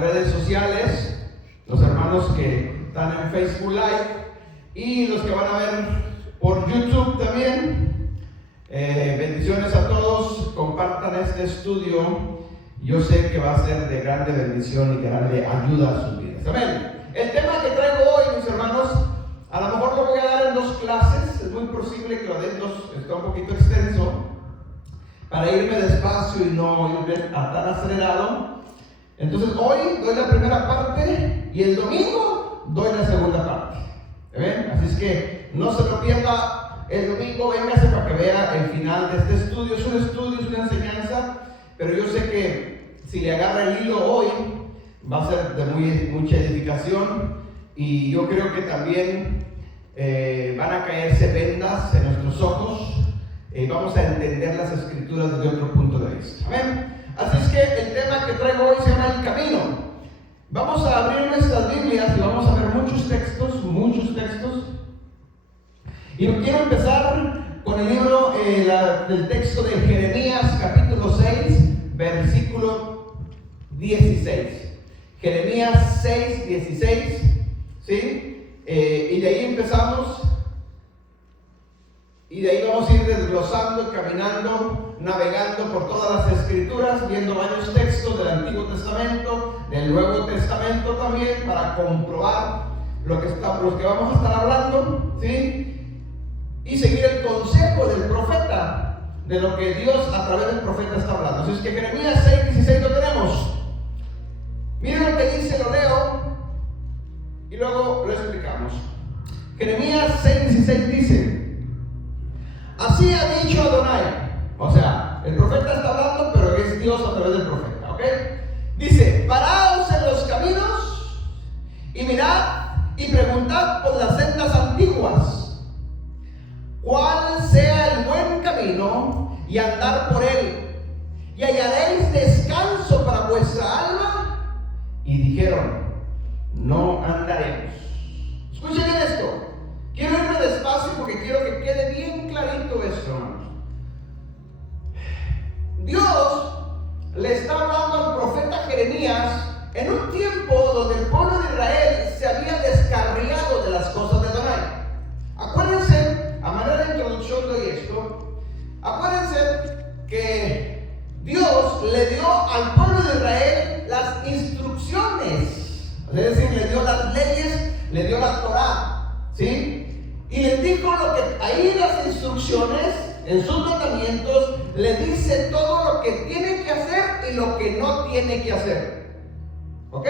redes sociales, los hermanos que están en Facebook Live y los que van a ver por YouTube también. Bendiciones a todos, compartan este estudio. Yo sé que va a ser de grande bendición y de grande ayuda a sus vidas. Amén. El tema que traigo hoy, mis hermanos, a lo mejor lo voy a dar en 2 clases. Es muy posible que lo den 2, está un poquito extenso, para irme despacio y no irme tan acelerado. Entonces hoy doy la primera parte y el domingo doy la segunda parte. ¿Ven? Así es que no se lo pierda el domingo, véngase para que vea el final de este estudio. Es un estudio, es una enseñanza, pero yo sé que si le agarra el hilo hoy va a ser de mucha edificación, y yo creo que también van a caerse vendas en nuestros ojos. Vamos a entender las escrituras desde otro punto de vista. Amén. Así es que el tema que traigo hoy se llama el camino. Vamos a abrir nuestras Biblias y vamos a ver muchos textos. Y quiero empezar con el libro del texto de Jeremías, capítulo 6, versículo 16. Jeremías 6, 16. ¿Sí? Y de ahí empezamos. Y de ahí vamos a ir desglosando, caminando, navegando por todas las escrituras, viendo varios textos del Antiguo Testamento, del Nuevo Testamento también, para comprobar lo que vamos a estar hablando, ¿sí? Y seguir el consejo del profeta, de lo que Dios a través del profeta está hablando. Así es que Jeremías 6, 16 lo tenemos. Miren lo que dice, lo leo y luego lo explicamos. Jeremías 6, 16 dice: así ha dicho Adonai. O sea, el profeta está hablando, pero es Dios a través del profeta, ¿ok? Dice: paraos en los caminos y mirad y preguntad por las sendas antiguas, cuál sea el buen camino, y andar por él, y hallaréis descanso para vuestra alma. Y dijeron: no andaremos. Escuchen bien esto. Quiero irme despacio porque quiero que quede bien clarito esto, hermanos. Dios le está hablando al profeta Jeremías en un tiempo donde el pueblo de Israel se había descarriado de las cosas de Adonai. Acuérdense, a manera de introducción doy esto, acuérdense que Dios le dio al pueblo de Israel las instrucciones, es decir, le dio las leyes, le dio la Torá, ¿sí? Y les dijo lo que ahí las instrucciones, en sus mandamientos, le dice todo lo que tiene que hacer y lo que no tiene que hacer. ¿Ok?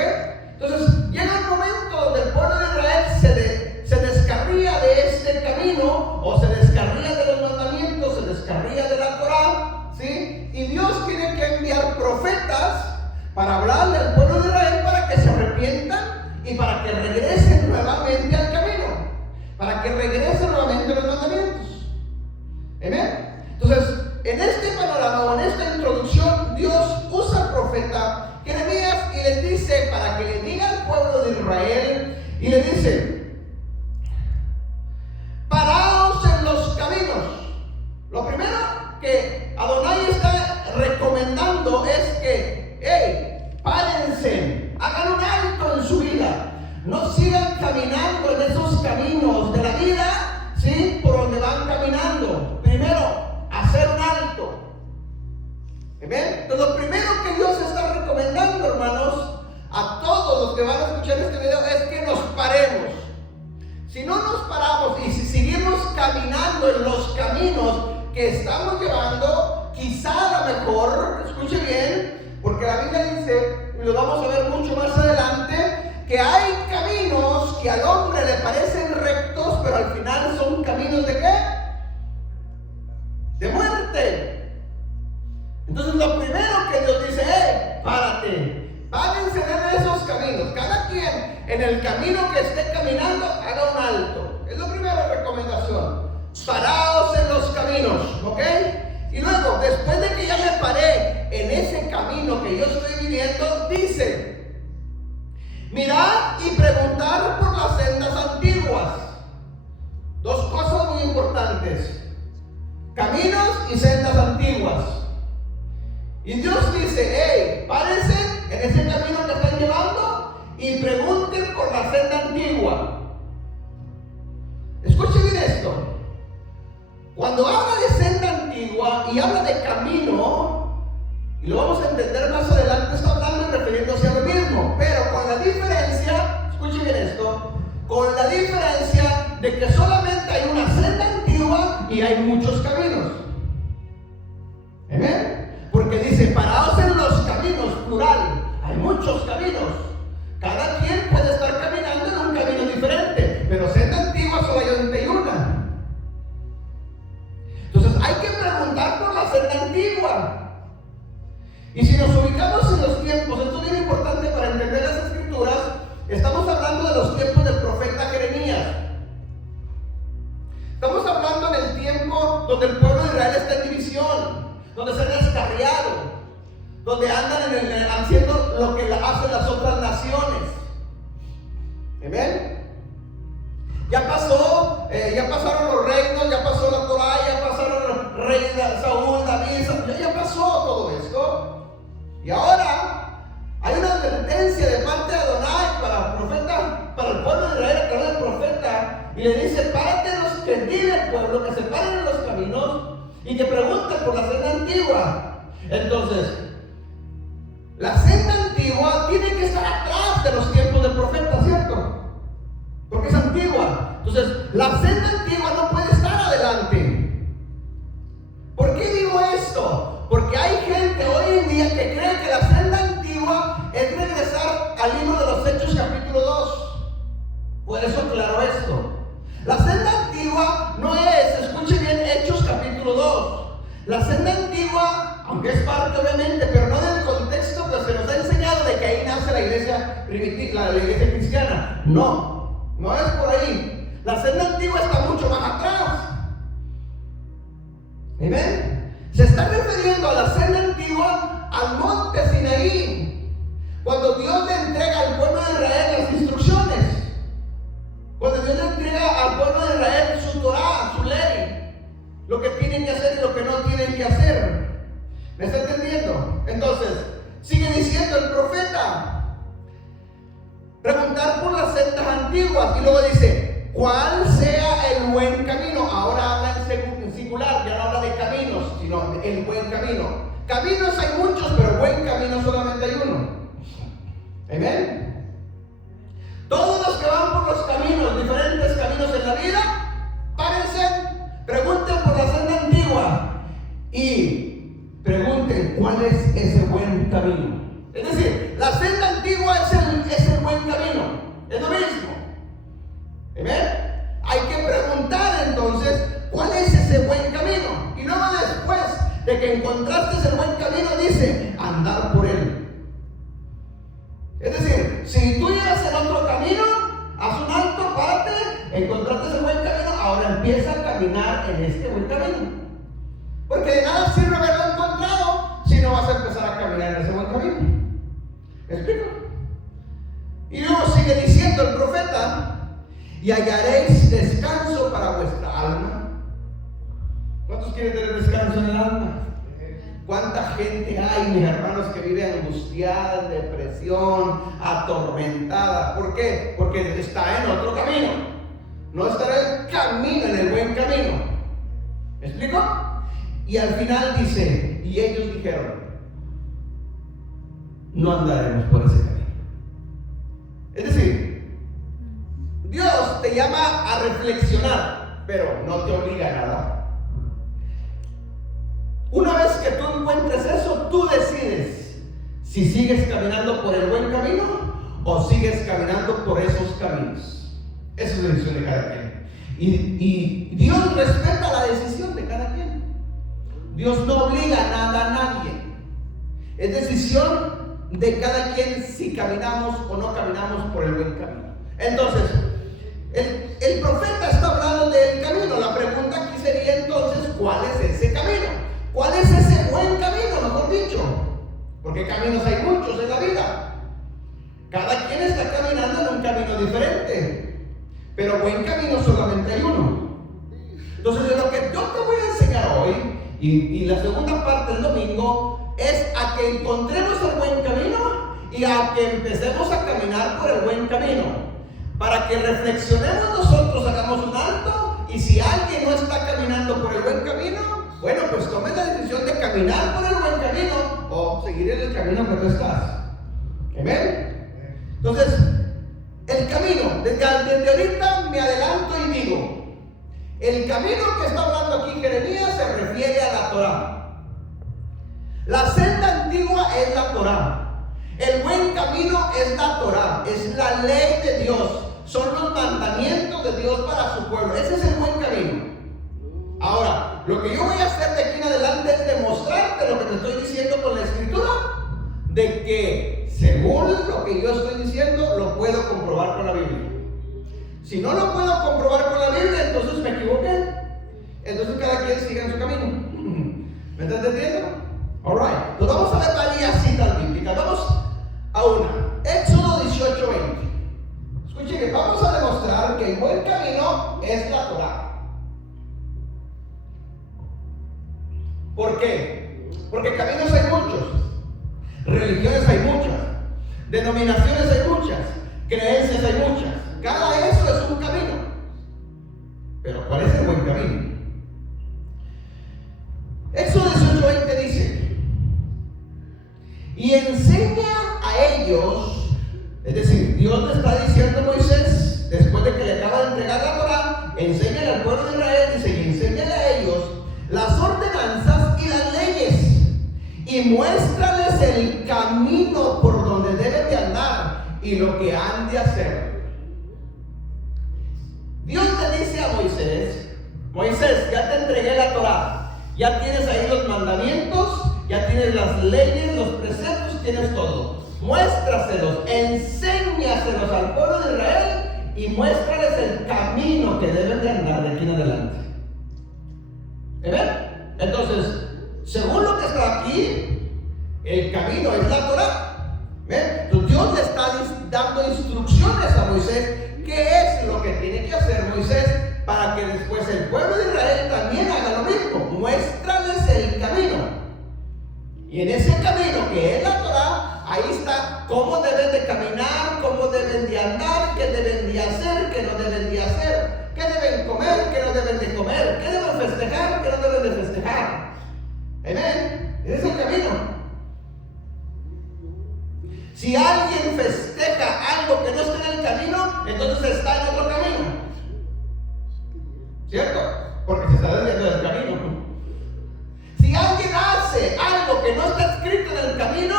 Entonces llega el momento donde el pueblo de Israel se descarría de este camino, o se descarría de los mandamientos, se descarría de la Torá, ¿sí? Y Dios tiene que enviar profetas para hablarle al pueblo de Israel para que se arrepientan y para que regresen nuevamente al camino, para que regresen nuevamente a los mandamientos. ¿Amén? Entonces, en este panorama o en esta introducción, Dios usa al profeta Jeremías y le dice, para que le diga al pueblo de Israel, y le dice: paraos en los caminos. Lo primero que Adonai está recomendando es que, párense, hagan un alto en su vida. No sigan caminando en esos caminos de la vida, ¿sí? Por donde van caminando. Primero, hacer un alto. ¿Ven? Entonces, lo primero que Dios está recomendando, hermanos, a todos los que van a escuchar este video, es que nos paremos. Si no nos paramos y si seguimos caminando en los caminos que estamos llevando, quizá a lo mejor, escuche bien, porque la Biblia dice, y lo vamos a ver mucho más adelante, que hay caminos que al hombre le parecen rectos, pero al final son caminos ¿de qué? De muerte. Entonces lo primero que Dios dice: párate, párense en esos caminos. Cada quien en el camino que esté caminando haga un alto. Es la primera recomendación. Paraos en los caminos, ¿ok? Y luego, después de que ya me paré en ese camino que yo estoy viviendo, dice: mirad y preguntar por las sendas antiguas. 2 cosas muy importantes: caminos y sendas antiguas. Y Dios dice: párense en ese camino que están llevando y pregunten por la senda antigua. Escuchen bien esto. Cuando habla de senda antigua y habla de camino, y lo vamos a entender más adelante, está hablando y refiriéndose a lo mismo, pero con la diferencia, escuchen bien esto, con la diferencia de que solamente hay una senda antigua y hay muchos caminos. ¿Amén? Porque dice, paraos en los caminos, plural, hay muchos caminos. Cada quien puede estar caminando en un camino diferente, pero senda antigua solo hay una. Entonces hay que preguntar por la senda antigua. Y si nos ubicamos en los tiempos, esto es bien importante para entender las escrituras, estamos hablando de los tiempos del profeta Jeremías. Estamos hablando en el tiempo donde el pueblo de Israel está en división, donde se han descarriado, donde andan haciendo lo que hacen las otras naciones. ¿Amén? Ya pasaron los reinos, ya pasó la Torah, ya pasaron los reyes Saúl, David, ya pasó todo esto. Y ahora hay una advertencia de parte de Adonai para el profeta, para el pueblo de Israel a través del profeta, y le dice: párate los que viven el pueblo, que se paren en los caminos y que pregunten por la senda antigua. Entonces, la senda antigua tiene que estar atrás de los tiempos del profeta, ¿cierto? Porque es antigua. Entonces, la senda antigua no puede estar adelante. ¿Por qué digo esto? Porque hay gente hoy en día que cree que la senda antigua es regresar al libro de los Hechos capítulo 2. Por eso aclaro esto. La senda antigua no es, escuchen bien, Hechos capítulo 2. La senda antigua, aunque es parte obviamente, pero no del contexto que se nos ha enseñado de que ahí nace la iglesia primitiva, la iglesia cristiana. No es por ahí. La senda antigua está mucho más atrás. ¿Amén? Se está refiriendo a la senda antigua al monte Sinaí, cuando Dios le entrega al pueblo de Israel las instrucciones, cuando Dios le entrega al pueblo de Israel su Torah, su ley, lo que tienen que hacer y lo que no tienen que hacer. ¿Me está entendiendo? Entonces, sigue diciendo el profeta: preguntar por las sendas antiguas, y luego dice: ¿cuál sea el buen camino? Ahora habla en singular, ya no habla de caminos, sino el buen camino. Caminos hay muchos, pero buen camino solamente hay uno. ¿Amén? Todos los que van por los caminos, diferentes caminos en la vida, párense, pregunten por la senda antigua y pregunten cuál es ese buen camino. Es decir, la senda antigua es el buen camino, es lo mismo. ¿Amén? Hay que preguntar entonces cuál es ese buen camino. Y luego después de que encontraste ese buen camino, dice: andar por él. Es decir, si tú llegas en otro camino, haz un alto, párate, encontraste ese buen camino, ahora empieza a caminar en este buen camino. Porque de nada sirve haberlo encontrado si no vas a empezar a caminar en ese buen camino. ¿Me explico? Y luego sigue diciendo el profeta: y hallaréis descanso para vuestra alma. ¿Cuántos quieren tener descanso en el alma? ¿Cuánta gente hay, mis hermanos, que vive angustiada, en depresión, atormentada? ¿Por qué? Porque está en otro camino. No está en el camino, en el buen camino. ¿Me explico? Y al final dice: y ellos dijeron: no andaremos por ese camino. Es decir, Dios te llama a reflexionar, pero no te obliga a nada. Una vez que tú encuentres eso, tú decides si sigues caminando por el buen camino o sigues caminando por esos caminos. Esa es la decisión de cada quien. Y Dios respeta la decisión de cada quien. Dios no obliga nada a nadie. Es decisión de cada quien si caminamos o no caminamos por el buen camino. Entonces, el profeta está hablando del camino. La pregunta aquí sería entonces: ¿cuál es ese camino? ¿Cuál es ese buen camino, mejor dicho? Porque caminos hay muchos en la vida. Cada quien está caminando en un camino diferente, pero buen camino solamente hay uno. Entonces, de lo que yo te voy a enseñar hoy, y la segunda parte del domingo, es a que encontremos el buen camino y a que empecemos a caminar por el buen camino, para que reflexionemos nosotros, hagamos un alto, y si alguien no está caminando por el buen camino, bueno, pues tome la decisión de caminar por el buen camino o seguir en el camino que tú estás. Amén. Entonces, el camino, desde ahorita me adelanto y digo, el camino que está hablando aquí Jeremías se refiere a la Torá. La senda antigua es la Torá. El buen camino es la Torá, es la ley de Dios, son los mandamientos de Dios para su pueblo. Ese es el buen camino. Ahora, lo que yo voy a hacer de aquí en adelante es demostrarte lo que te estoy diciendo con la escritura, de que según lo que yo estoy diciendo, lo puedo comprobar con la Biblia. Si no lo puedo comprobar con la Biblia, entonces me equivoqué. Entonces cada quien siga en su camino. ¿Me estás entendiendo? Alright, pues vamos a ver varias citas bíblicas. Vamos a una. Éxodo 18:20. Escuchen que vamos a demostrar que el buen camino es la Torá. ¿Por qué? Porque caminos hay muchos, religiones hay muchas, denominaciones hay muchas, creencias hay muchas. Cada eso es un camino. Pero ¿cuál es el buen camino? Éxodo 18:20 dice: y enseña a ellos, es decir, Dios le está diciendo a Moisés, después de que le acaba de entregar la Torá, enséñale al pueblo de Israel, dice, y enséñale a ellos las ordenanzas y las leyes, y muéstrales el camino por donde deben de andar y lo que han de hacer. Dios le dice a Moisés: Moisés, ya te entregué la Torá, ya tienes ahí los mandamientos, ya tienes las leyes, los preceptos, tienes todo. Muéstraselos, enséñaselos al pueblo de Israel y muéstrales el camino que deben de andar de aquí en adelante. ¿Ven? Entonces, según lo que está aquí, el camino es la Torá. ¿Ven? Entonces Dios le está dando instrucciones a Moisés. ¿Qué es lo que tiene que hacer Moisés para que después el pueblo de Israel también haga lo mismo? Muéstrales el camino. Y en ese camino que es la Torá, ahí está cómo deben de caminar, cómo deben de andar, qué deben de hacer, qué no deben de hacer, qué deben comer, qué no deben de comer, qué deben festejar, qué no deben de festejar. Amén. Ese es el camino. Si alguien festeja algo que no está en el camino, entonces está en otro camino. ¿Cierto? Porque se está desviando del camino. Si alguien hace algo que no está escrito en el camino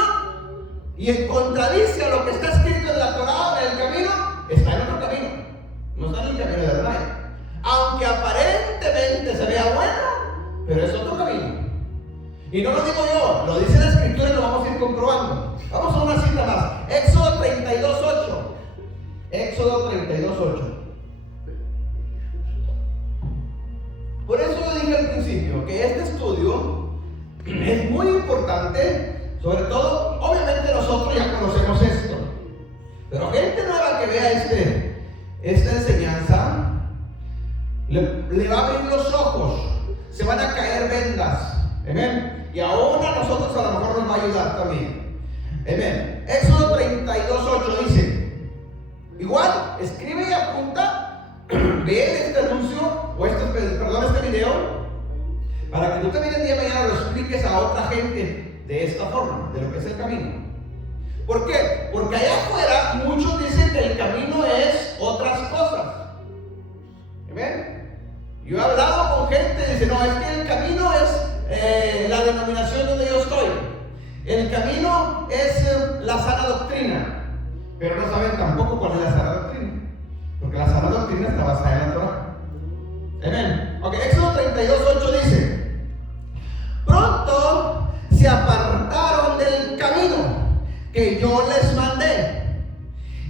y contradice a lo que está escrito en la Torá, en el camino, está en otro camino. No está en el camino de verdad. Aunque aparentemente se vea bueno, pero es otro camino. Y no lo digo yo, lo dice la escritura y lo vamos a ir comprobando. Vamos a una cita más. Éxodo 32:8. Éxodo 32:8. Por eso yo dije al principio que este estudio es muy importante, sobre todo, obviamente nosotros ya conocemos esto, pero gente nueva que vea esta enseñanza, le va a abrir los ojos, se van a caer vendas, amén, y aún a nosotros a lo mejor nos va a ayudar también, amén. Éxodo 32:8 dice, igual, escribe y apunta. Ve este anuncio o este video para que tú también el día de mañana lo expliques a otra gente de esta forma, de lo que es el camino. ¿Por qué? Porque allá afuera muchos dicen que el camino es otras cosas. ¿Ven? Yo he hablado con gente que dice, no, es que el camino es la denominación donde yo estoy. El camino es la sana doctrina, pero no saben tampoco cuál es la sana doctrina. Porque la sana doctrina está basada en la Torá. Amén. Ok, Éxodo 32:8 dice: pronto se apartaron del camino que yo les mandé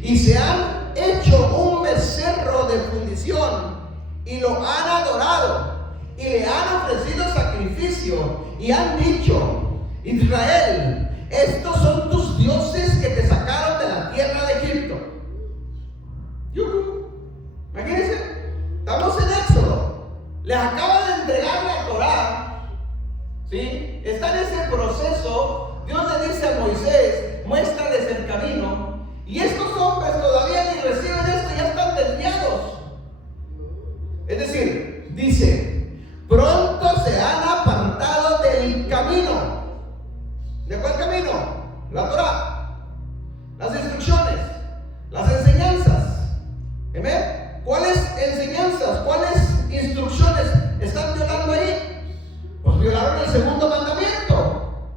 y se han hecho un becerro de fundición y lo han adorado y le han ofrecido sacrificio y han dicho: Israel, estos son tus dioses que te sacaron de la tierra de Egipto. Imagínense, estamos en Éxodo, les acaba de entregar la Torá, ¿sí? Está en ese proceso. Dios le dice a Moisés: muéstrales el camino. Amén. ¿Cuáles enseñanzas, cuáles instrucciones están violando ahí? Pues violaron el segundo mandamiento.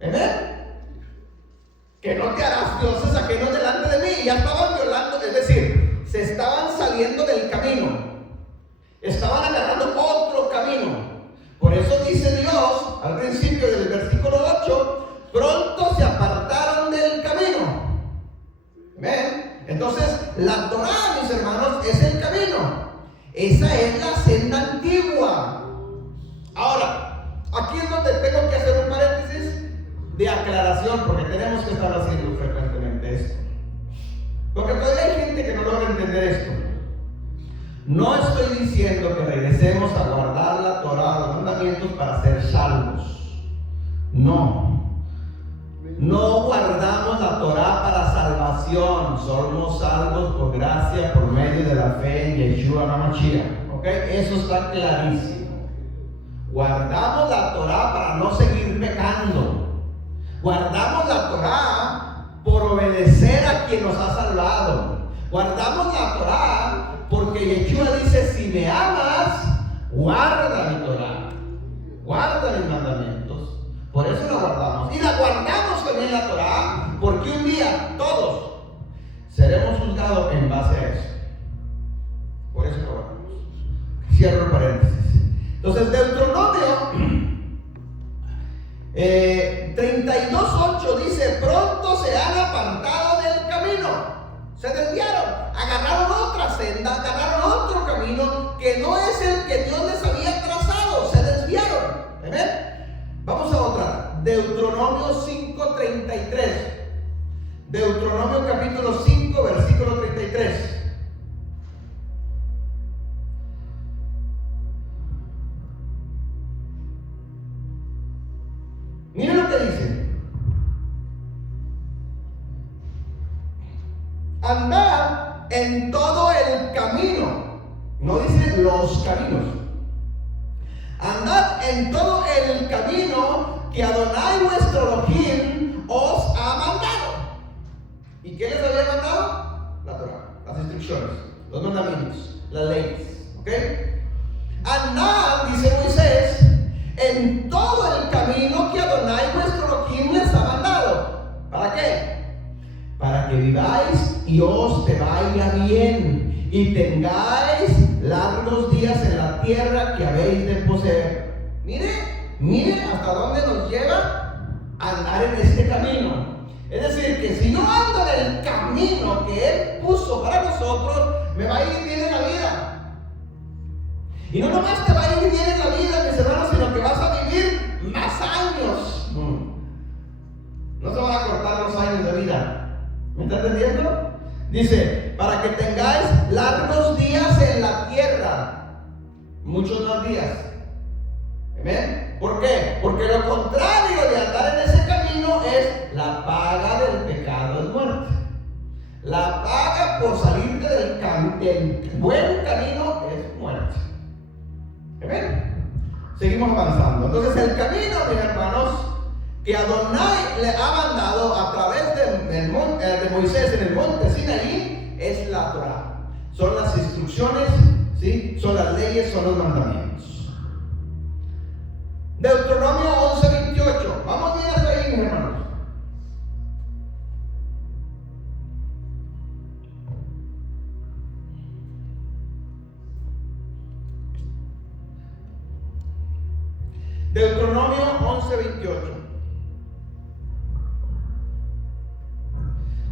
Amén. Que no te harás dioses ajenos delante de mí. Ya estaban violando, es decir, se estaban saliendo del camino. Estaban agarrando otro camino. Por eso dice Dios al principio del versículo 8: pronto se apartaron del camino. ¿Ven? Entonces, la Torah, mis hermanos, es el camino. Esa es la senda antigua. Ahora, aquí es donde tengo que hacer un paréntesis de aclaración, porque tenemos que estar haciendo frecuentemente esto. Porque todavía hay gente que no logra entender esto. No estoy diciendo que regresemos a guardar la Torah, los mandamientos, para ser salvos. No. No guardamos la Torah para salvación. Somos salvos por gracia, por medio de la fe en Yeshua HaMashiach. ¿Ok? Eso está clarísimo. Guardamos la Torah para no seguir pecando. Guardamos la Torah por obedecer a quien nos ha salvado. Guardamos la Torah porque Yeshua dice: si me amas, guarda mi Torah, guarda mis mandamientos. Por eso la guardamos. Y la guardamos también la Torah, porque un día todos seremos juzgados en base a eso. Por eso la guardamos. Cierro el paréntesis. Entonces, Deuteronomio 32:8 dice: pronto se han apartado del camino. Se desviaron, agarraron otra senda, agarraron otro camino que no es el que Dios les había trazado. Se desviaron. ¿Ven? Vamos a otra. Deuteronomio 5:33. Deuteronomio capítulo 5, versículo 33. Miren lo que dice: andad en todo el camino. No dice los caminos. Andad en todo el camino que Adonai vuestro Elohim os ha mandado. ¿Y qué les había mandado? La Torah, las instrucciones, los mandamientos, las leyes. ¿Ok? Andad, dice Moisés, en todo el camino que Adonai vuestro Elohim les ha mandado. ¿Para qué? Para que viváis y os te vaya bien y tengáis largos días en la tierra que habéis de poseer. Mire hasta dónde nos lleva andar en este camino. Es decir, que si yo ando en el camino que Él puso para nosotros, me va a ir bien en la vida. Y no nomás te va a ir bien en la vida, mis hermanos, sino que vas a vivir más años. No se van a cortar los años de vida. ¿Me está entendiendo? Dice: para que tengáis largos días en la tierra. Muchos más días. ¿Amén? ¿Por qué? Porque lo contrario de andar en ese camino es la paga del pecado, es muerte. La paga por salirte del buen camino es muerte. ¿Amén? Seguimos avanzando. Entonces, el camino, mis hermanos, que Adonai le ha mandado a través de Moisés en el monte Sinaí, es la Torah. Son las instrucciones, ¿sí? Son las leyes, son los mandamientos. Deuteronomio 11:28. Vamos bien hasta ahí, mis hermanos. Deuteronomio 11:28.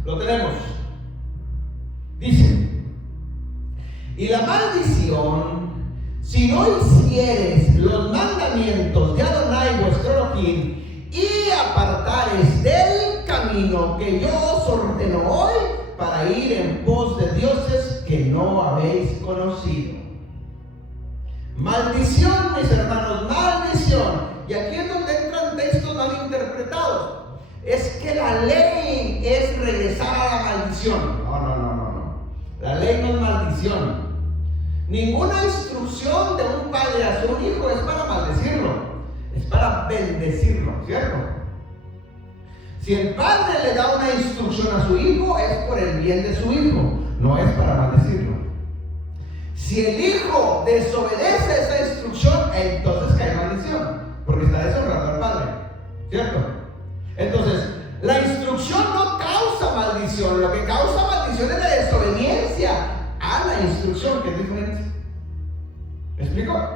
Lo tenemos. Dice: y la maldición, si no hicieres los mandamientos de Adonai vuestro Elohim y apartares del camino que yo os ordeno hoy para ir en pos de dioses que no habéis conocido. Maldición, mis hermanos, maldición. Y aquí es donde entran textos mal interpretados. Es que la ley es regresar a la maldición. No. La ley no es maldición. Ninguna instrucción de un padre a su hijo es para maldecirlo, es para bendecirlo, ¿cierto? Si el padre le da una instrucción a su hijo, es por el bien de su hijo. no es para maldecirlo. Si el hijo desobedece esa instrucción, entonces cae maldición, porque está deshonrando al padre, ¿cierto? Entonces, la instrucción no causa maldición, lo que causa maldición es la desobediencia a la instrucción, que es diferente. ¿Me explico?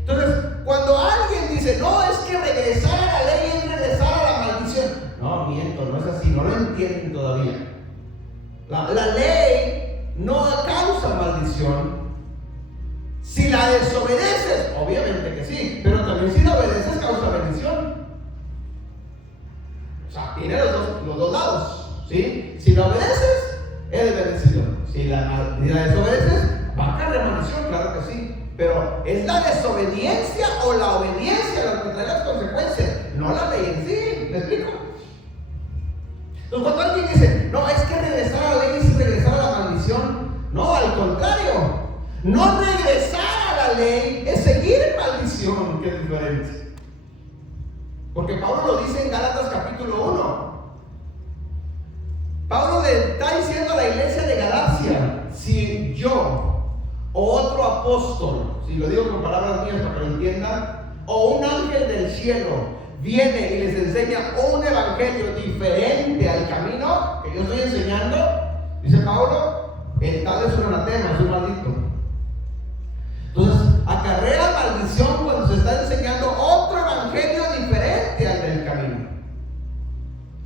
Entonces, cuando alguien dice, no, es que regresar a la ley es regresar a la maldición. No, miento, no es así, no lo entienden todavía. La ley no causa maldición. Si la desobedeces, obviamente que sí, pero también si la obedeces causa bendición. O sea, tiene los dos lados, ¿sí? Si la obedeces, eres bendecido. Si la desobedeces, va a caer maldición, claro que sí. Pero es la desobediencia o la obediencia la que trae las consecuencias, no la ley en sí. ¿Me explico? Entonces, cuando alguien dice, no, es que regresar a la ley es regresar a la maldición, no, al contrario. No regresar a la ley es seguir en maldición, que es diferente. Porque Pablo lo dice en Gálatas capítulo 1. Pablo le está diciendo a la iglesia de Galacia, si yo o otro apóstol, si lo digo con palabras mías para que lo entiendan, o un ángel del cielo viene y les enseña un evangelio diferente al camino que yo estoy enseñando, dice Pablo, el tal es un anatema, es un maldito. Entonces, acarrea maldición cuando se está enseñando otro evangelio diferente al del camino.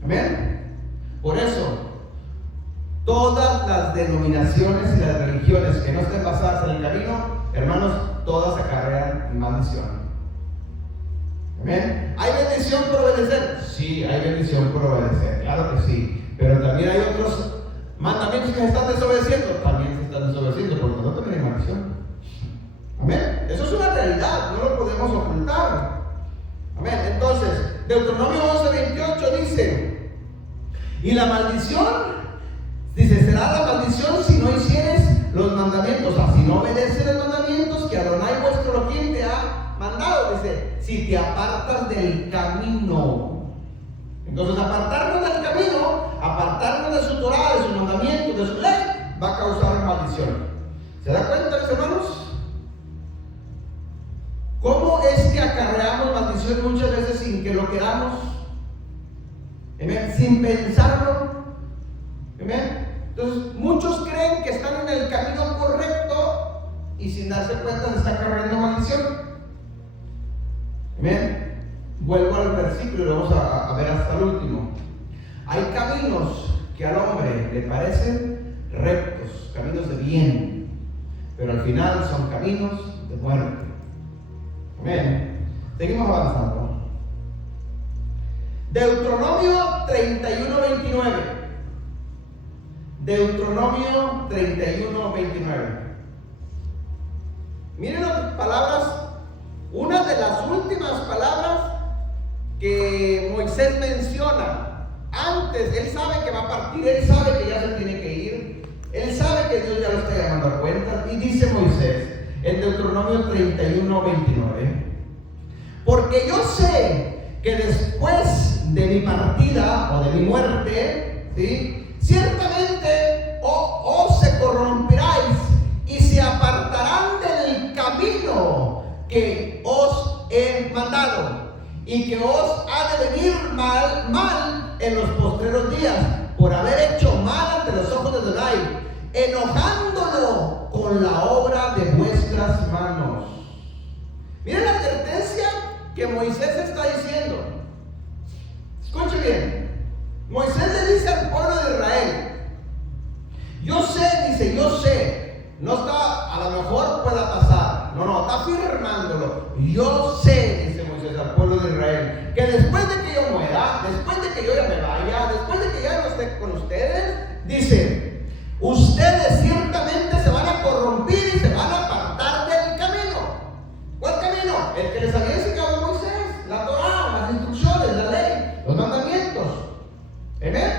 Amén. Por eso, todas las denominaciones y las religiones que no estén basadas en el camino, hermanos, todas acarrean maldición. Amén. ¿Hay bendición por obedecer? Sí, hay bendición por obedecer, claro que sí. Pero también hay otros mandamientos que se están desobedeciendo. También se están desobedeciendo, por lo tanto también hay maldición. Amén. Eso es una realidad, no lo podemos ocultar. Amén. Entonces, Deuteronomio 11:28 dice, y la maldición, dice, será la maldición si no hicieres los mandamientos, o sea, si no obedeces los mandamientos que Adonai vuestro Elohim te ha mandado. Dice, si te apartas del camino. Entonces, apartarnos del camino, apartarnos de su Torah, de sus mandamientos, de su ley, va a causar maldición. ¿Se da cuenta, mis hermanos? ¿Cómo es que acarreamos maldición muchas veces sin que lo queramos? ¿Amén? Sin pensarlo. ¿Amén? Entonces, muchos creen que están en el camino correcto y sin darse cuenta se está acarreando maldición. ¿Amén? Vuelvo al versículo y vamos a ver hasta el último. Hay caminos que al hombre le parecen rectos, caminos de bien, pero al final son caminos de muerte. Amén. Seguimos avanzando. Deuteronomio 31:29. Deuteronomio 31:29. Miren las palabras, una de las últimas palabras que Moisés menciona. Antes, él sabe que va a partir, él sabe que ya se tiene que ir, él sabe que Dios ya lo está llamando a cuentas, y dice Moisés en Deuteronomio 31:29, porque yo sé que después de mi partida o de mi muerte, ¿sí?, ciertamente os se corromperáis y se apartarán del camino que os he mandado, y que os ha de venir mal en los postreros días, por haber hecho mal ante los ojos de Adonai, enojándolo con la obra de vuestras manos. Miren la advertencia que Moisés está diciendo. Escuche bien. Moisés le dice al pueblo de Israel, yo sé, dice, yo sé, no está, a lo mejor pueda pasar, no, está afirmándolo. Yo sé, dice Moisés al pueblo de Israel, que después de que yo muera, después de que yo ya me vaya, después de que ya no esté con ustedes, dice, ustedes ciertamente se van a corromper y se van a apartar del camino. ¿Cuál camino? El que les había enseñado Moisés, la Torah, las instrucciones, la ley, los mandamientos. ¿Amén?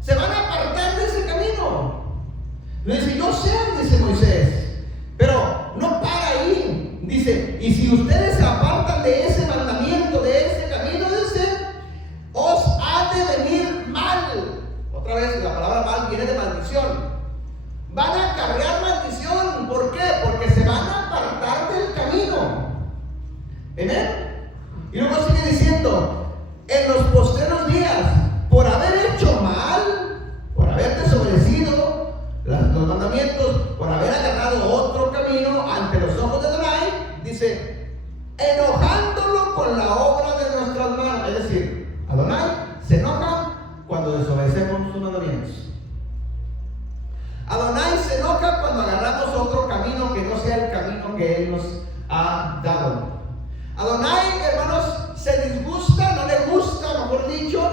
Se van a apartar de ese camino. Le dice, yo sé, dice Moisés, pero no para ahí. Dice, y si ustedes se apartan de ese mandamiento, de ese camino, dice, os ha de venir mal. Otra vez, la palabra mal viene de maldición. van a acarrear maldición. ¿Por qué? Porque se van a apartar del camino. ¿Amén? Y luego sigue diciendo, en los postreros días, por haber hecho mal, por haber desobedecido los mandamientos, por haber agarrado otro camino ante los ojos de Adonai, dice, enojándolo con la obra de nuestras manos. Es decir, Adonai se enoja cuando desobedecemos sus mandamientos. Adonai se enoja cuando agarramos otro camino que no sea el camino que Él nos ha dado. Adonai, hermanos, se disgusta, no le gusta, mejor dicho,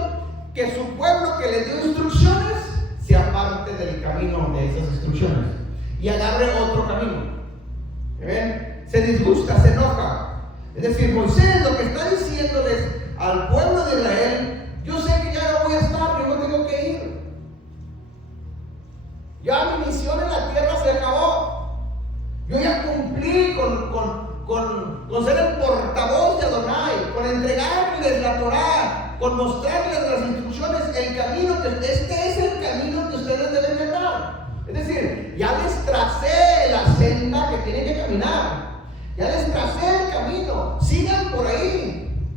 que su pueblo que le dio instrucciones se aparte del camino de esas instrucciones y agarre otro camino. ¿Ven? Se disgusta, se enoja. Es decir, Moisés lo que está diciéndoles al pueblo de Israel, yo sé que ya no voy a estar, yo no tengo que ir. Ya mi misión en la tierra se acabó. Yo ya cumplí con ser el portavoz de Adonai, con entregarles la Torah, con mostrarles las instrucciones, el camino, este es el camino que ustedes deben andar. Es decir, ya les tracé la senda que tienen que caminar. Ya les tracé el camino, sigan por ahí.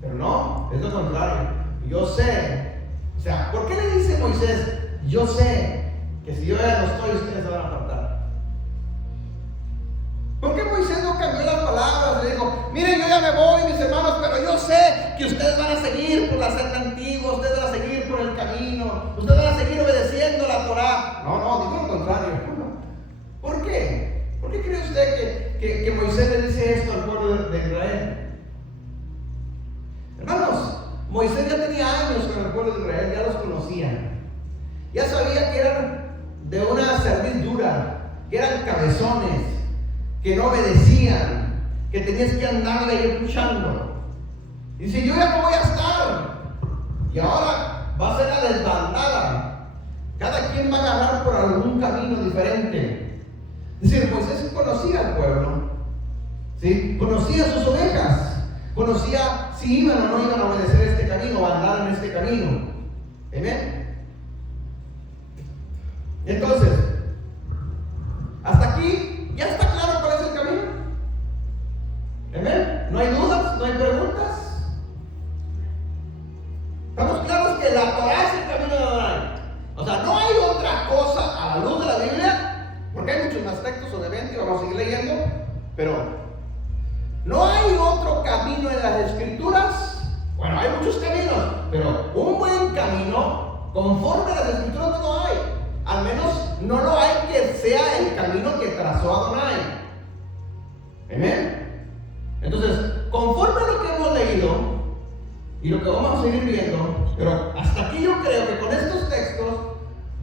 Pero no, es lo contrario. Yo sé, o sea, ¿por qué le dice Moisés? Yo sé que si yo ya no estoy, ustedes se van a apartar. ¿Por qué Moisés no cambió las palabras? Le dijo, miren, yo ya me voy, mis hermanos, pero yo sé que ustedes van a seguir por la senda antigua, ustedes van a seguir por el camino, ustedes van a seguir obedeciendo la Torah. No, digo lo contrario. ¿Por qué? ¿Por qué cree usted que Moisés le dice esto al pueblo de Israel? Hermanos, Moisés ya tenía años con el pueblo de Israel, ya los conocía. Ya sabía que eran de una cerviz dura, que eran cabezones, que no obedecían, que tenías que andarle ahí escuchando. Y dice, yo ya no voy a estar. Y ahora va a ser la desbandada. Cada quien va a agarrar por algún camino diferente. Es decir, Moisés conocía al pueblo, ¿sí? Conocía sus ovejas, conocía si iban o no iban a obedecer este camino o a andar en este camino. ¿Amén? Entonces, hasta aquí ya está claro cuál es el camino. ¿Amén? ¿No hay dudas? ¿No hay preguntas? Estamos claros que la Torah es el camino de Adonai. O sea, no hay otra cosa a la luz de la Biblia, porque hay muchos más textos obviamente, vamos a seguir leyendo, pero no hay otro camino en las Escrituras. Bueno, hay muchos caminos, pero un buen camino conforme a las Escrituras no lo hay. Al menos no lo hay que sea el camino que trazó Adonai. ¿Amén? Entonces, conforme a lo que hemos leído y lo que vamos a seguir viendo, pero hasta aquí yo creo que con estos textos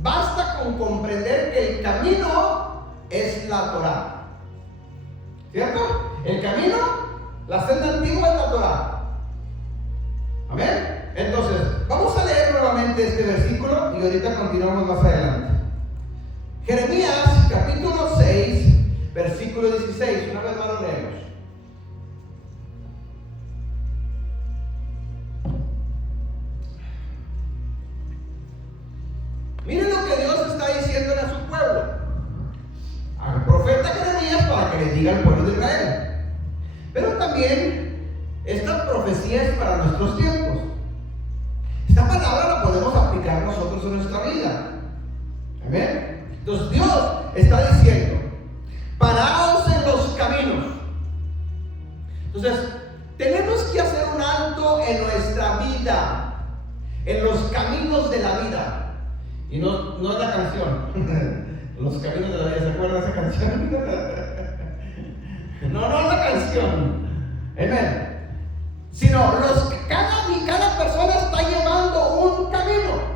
basta con comprender que el camino es la Torah. ¿Cierto? El camino, la senda antigua es la Torah. ¿Amén? Entonces, vamos a leer nuevamente este versículo y ahorita continuamos más adelante. Jeremías capítulo 6, versículo 16. Una vez más lo leemos. Miren lo que Dios está diciendo a su pueblo, al profeta Jeremías, para que le diga al pueblo de Israel. Pero también esta profecía es para nuestros tiempos. Esta palabra la podemos aplicar nosotros en nuestra vida. Amén. Entonces Dios está diciendo, paraos en los caminos. Entonces tenemos que hacer un alto en nuestra vida, en los caminos de la vida. Y no es la canción. Los caminos de la vida, ¿se acuerdan de esa canción? No es la canción. Amén. Sino cada persona está llevando un camino.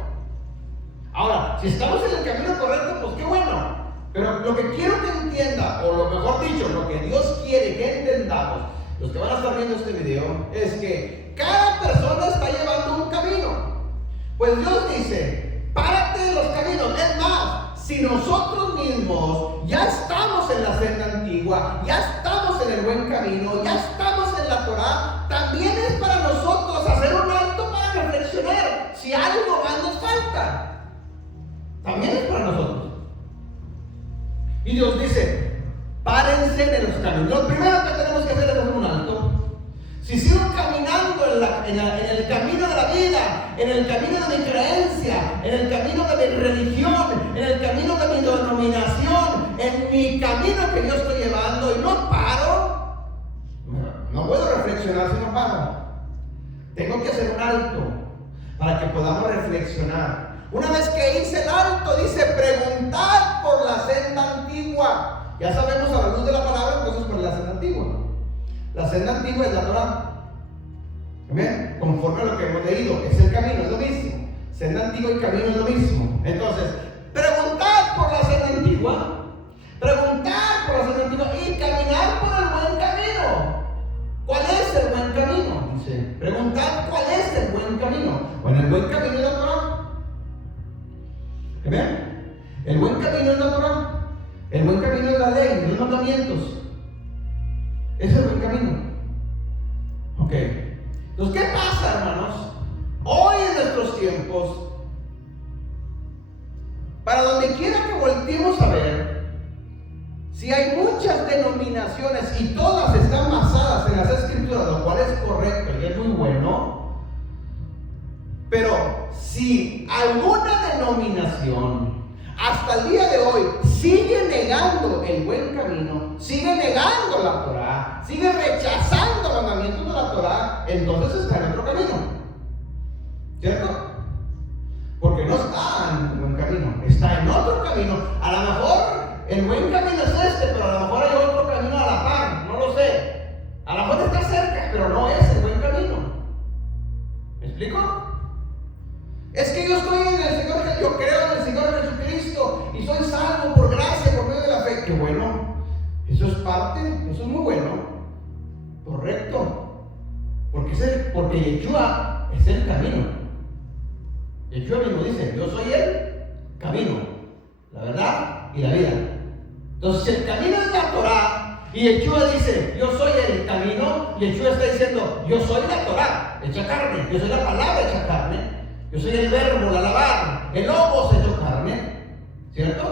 Ahora, si estamos en el camino correcto, pues qué bueno. Pero lo que quiero que entienda, o lo mejor dicho, lo que Dios quiere que entendamos, los que van a estar viendo este video, es que cada persona está llevando un camino. Pues Dios dice, párate de los caminos. Es más, si nosotros mismos ya estamos en la senda antigua, ya estamos en el buen camino, ya estamos en la Torah, también es para nosotros hacer un alto para reflexionar si algo más nos falta. También es para nosotros. Y Dios dice, párense de los caminos. Lo primero que tenemos que hacer es hacer un alto. Si sigo caminando en el camino de la vida, en el camino de mi creencia, en el camino de mi religión, en el camino de mi denominación, en mi camino que yo estoy llevando y no paro, no puedo reflexionar si no paro. Tengo que hacer un alto para que podamos reflexionar. Una vez que hice el alto, dice, preguntad por la senda antigua. Ya sabemos a la luz de la palabra, entonces, por la senda antigua. La senda antigua es la Torah. ¿Amén? Conforme a lo que hemos leído, es el camino, es lo mismo. Senda antigua y camino es lo mismo. Entonces, preguntad por la senda antigua. Preguntad por la senda antigua y caminar por el buen camino. ¿Cuál es el buen camino? Dice, preguntad cuál es el buen camino. Bueno, el buen camino es la Torah. ¿Amén? El buen camino es la Torah. El buen camino es la ley, los mandamientos. Ese es el buen camino. Ok. Entonces, ¿qué pasa, hermanos? Hoy en nuestros tiempos, para donde quiera que volteemos a ver, si hay muchas denominaciones y todas están basadas en las escrituras, lo cual es correcto y es muy bueno, pero si alguna denominación hasta el día de hoy sigue negando el buen camino, sigue negando la Torah, sigue rechazando los mandamientos de la Torah, entonces está en otro camino, ¿cierto? Porque no está en el buen camino, está en otro camino. A lo mejor el buen camino es este, pero a lo mejor hay otro camino a la par, no lo sé. A lo mejor está cerca, pero no es el buen camino. ¿Me explico? Es que yo estoy en el Señor, yo creo en el Señor Jesucristo y soy salvo por gracia, por medio de la fe. Qué bueno, eso es parte, eso es muy bueno, correcto, porque Yeshua es el camino. Yeshua mismo dice, yo soy el camino, la verdad y la vida. Entonces, el camino es la Torah y Yeshua dice, yo soy el camino. Yeshua está diciendo, yo soy la Torah hecha carne, yo soy la palabra hecha carne. Yo soy el verbo, la lavar, el logos hecho carne, ¿cierto?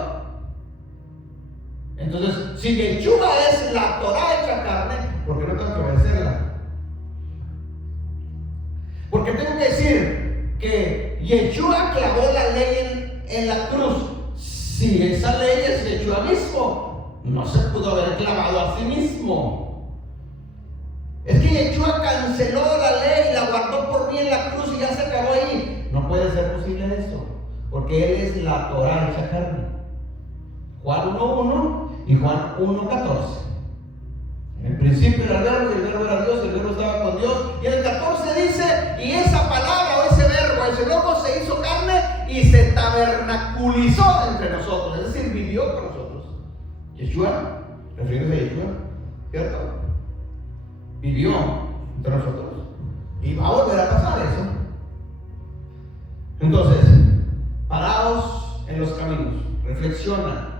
Entonces, si Yeshua es la Torah hecha carne, ¿por qué no tengo que obedecerla? ¿Por qué tengo que decir que Yeshua clavó la ley en la cruz? Si esa ley es Yeshua mismo, no se pudo haber clavado a sí mismo. Es que Yeshua canceló la ley, la guardó por mí en la cruz y ya se acabó ahí. No puede ser posible eso, porque Él es la Torah hecha carne. Juan 1:1 y Juan 1:14. En el principio era el verbo, y el verbo era Dios, y el verbo estaba con Dios. Y en el 14 dice, y esa palabra o ese verbo, ese logo se hizo carne y se tabernaculizó entre nosotros. Es decir, vivió con nosotros. Yeshua, refiriéndose a Yeshua, ¿cierto? Vivió entre nosotros. Y va a volver a pasar eso. Entonces, paraos en los caminos, reflexiona.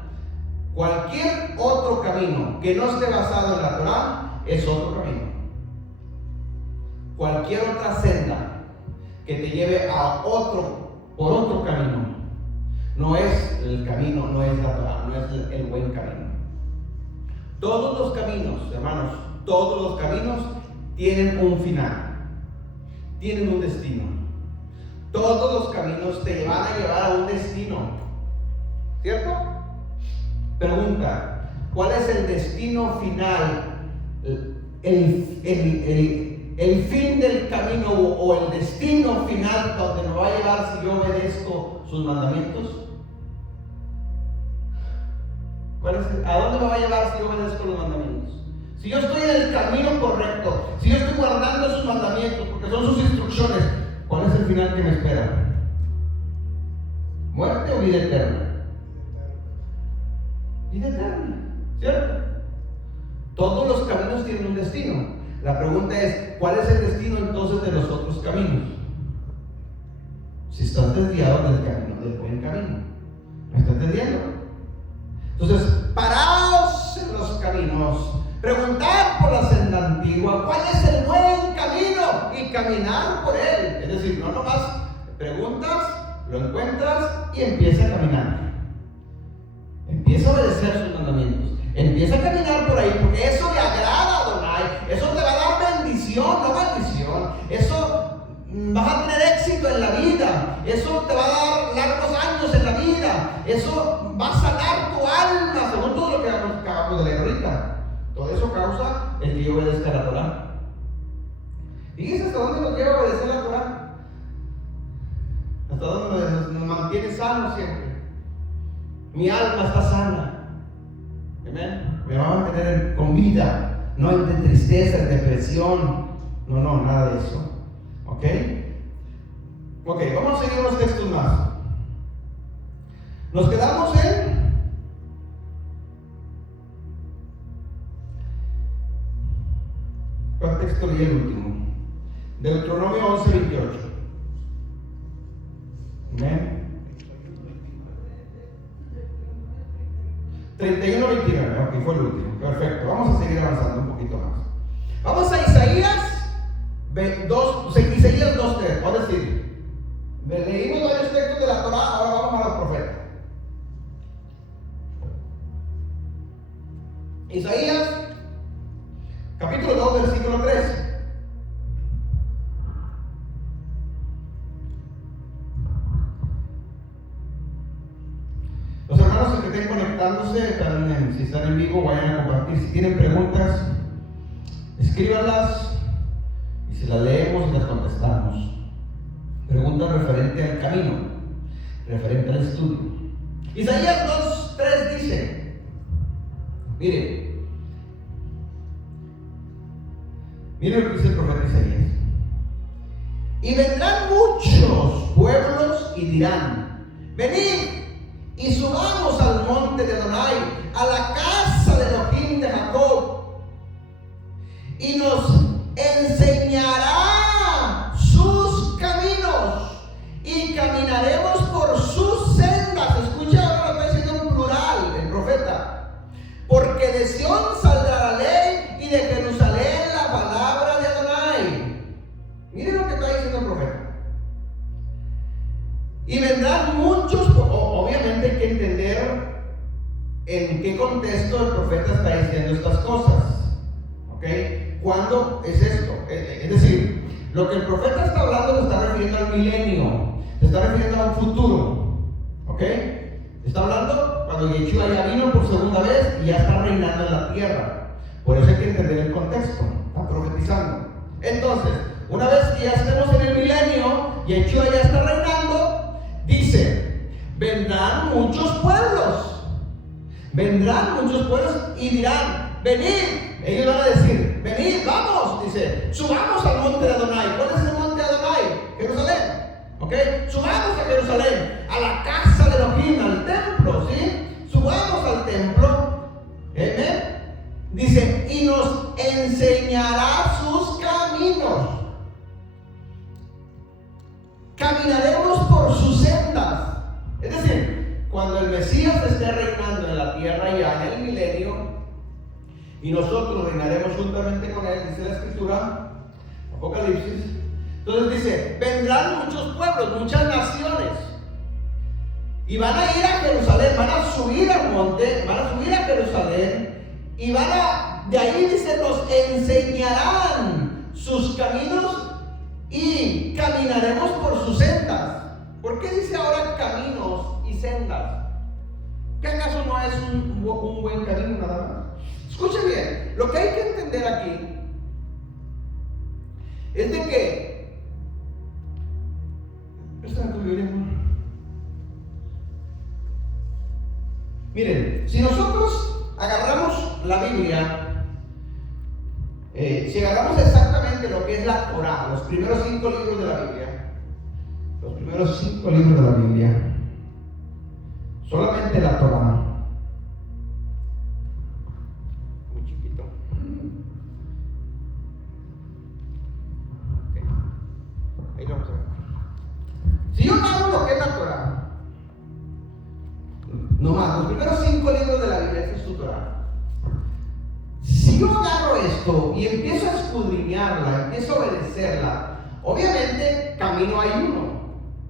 Cualquier otro camino que no esté basado en la Torah es otro camino. Cualquier otra senda que te lleve por otro camino, no es el camino, no es la Torah, no es el buen camino. Todos los caminos, hermanos, todos los caminos tienen un final, tienen un destino. Todos los caminos te van a llevar a un destino, ¿cierto? Pregunta, ¿cuál es el destino final? El fin del camino o el destino final donde me va a llevar si yo obedezco sus mandamientos. ¿A dónde me va a llevar si yo obedezco los mandamientos? Si yo estoy en el camino correcto, si yo estoy guardando sus mandamientos porque son sus instrucciones, ¿cuál es el final que me espera? ¿Muerte o vida eterna? Vida eterna, ¿cierto? Todos los caminos tienen un destino. La pregunta es, ¿cuál es el destino entonces de los otros caminos? Si estás desviado del camino, del buen camino. ¿Me está entendiendo? Entonces, paraos en los caminos, preguntad por la senda antigua, ¿cuál es el buen camino? Y caminar por él. Es decir, no nomás preguntas, lo encuentras y empieza a caminar. Empieza a obedecer obedecer sus mandamientos. Empieza a caminar por ahí, porque eso le agrada a Adonai. Eso te va a dar bendición, no maldición. Eso vas a tener éxito en la vida. Eso te va a dar largos años en la vida. Eso va a sanar tu alma, según todo lo que acabamos de leer ahorita. Todo eso causa el que yo obedezca la Torah. Fíjense hasta dónde nos lleva a obedecer la Torah. Hasta dónde nos mantiene sanos siempre. Mi alma está sana. Amén. Me va a mantener con vida. No hay de tristeza, de depresión. No, nada de eso. ¿Ok? Ok, vamos a seguir unos textos más. Nos quedamos en ¿cuál texto leí el último? Deuteronomio 11:28. Amén. 31:29, ok, fue el último. Perfecto, vamos a seguir avanzando un poquito más. Vamos a Isaías 2:3, es decir, leímos varios textos de la Torah, ahora vamos a los profetas. Isaías, capítulo 2, versículo 3. Los hermanos que estén conectándose, también, si están en vivo, vayan a compartir. Si tienen preguntas, escríbanlas y si las leemos y las contestamos. Preguntas referente al camino, referente al estudio. Isaías 2:3 dice, miren lo que dice el profeta Isaías. Y vendrán muchos pueblos y dirán, venid y subamos al monte de Adonai, a la casa de Elohim de Jacob, y nos enseñará sus caminos y caminaremos por sus sendas. Escucha, ahora lo está diciendo en plural el profeta. Porque de Sión saldrá la ley y de Jerusalén la palabra de Adonai. Miren lo que está diciendo el profeta. Y vendrán muchos, obviamente hay que entender en qué contexto el profeta está diciendo estas cosas. ¿Ok? ¿Cuándo es esto? Es decir, lo que el profeta está hablando lo está refiriendo al milenio, se está refiriendo a un futuro. ¿Ok? Está hablando cuando Yeshua ya vino por segunda vez y ya está reinando en la tierra. Por eso hay que entender el contexto. Está profetizando. Entonces, una vez que ya estemos en el milenio, Yeshua ya está reinando. Dice, vendrán muchos pueblos y dirán, venid. Ellos van a decir, venid, vamos, dice, subamos al monte de Adonai. ¿Cuál es el monte de Adonai? Jerusalén. ¿Ok? Subamos a Jerusalén, a la casa de Elohim, al templo, ¿sí? Subamos al templo. ¿Amén? Dice, y nos enseñará sus caminos. Caminaremos por sus sendas. Es decir, cuando el Mesías esté reinando en la tierra ya en el milenio y nosotros reinaremos juntamente con él, dice la escritura, Apocalipsis. Entonces dice, vendrán muchos pueblos, muchas naciones y van a ir a Jerusalén, van a subir al monte, van a subir a Jerusalén y de ahí dice, nos enseñarán sus caminos y caminaremos por sus sendas. ¿Por qué dice ahora caminos y sendas? ¿Qué acaso no es un buen camino nada más? Escuche bien, lo que hay que entender aquí es de que miren, si nosotros agarramos la Biblia, si agarramos exactamente lo que es la Torah, los primeros 5 libros de la Biblia, solamente la Torah, muy chiquito. Okay. Ahí lo vamos a ver. Si yo agarro lo que es la Torah, nomás los primeros 5 libros de la Biblia, esa es su Torah. Si yo agarro esto y empiezo a escudriñarla, empiezo a obedecerla, obviamente camino hay uno,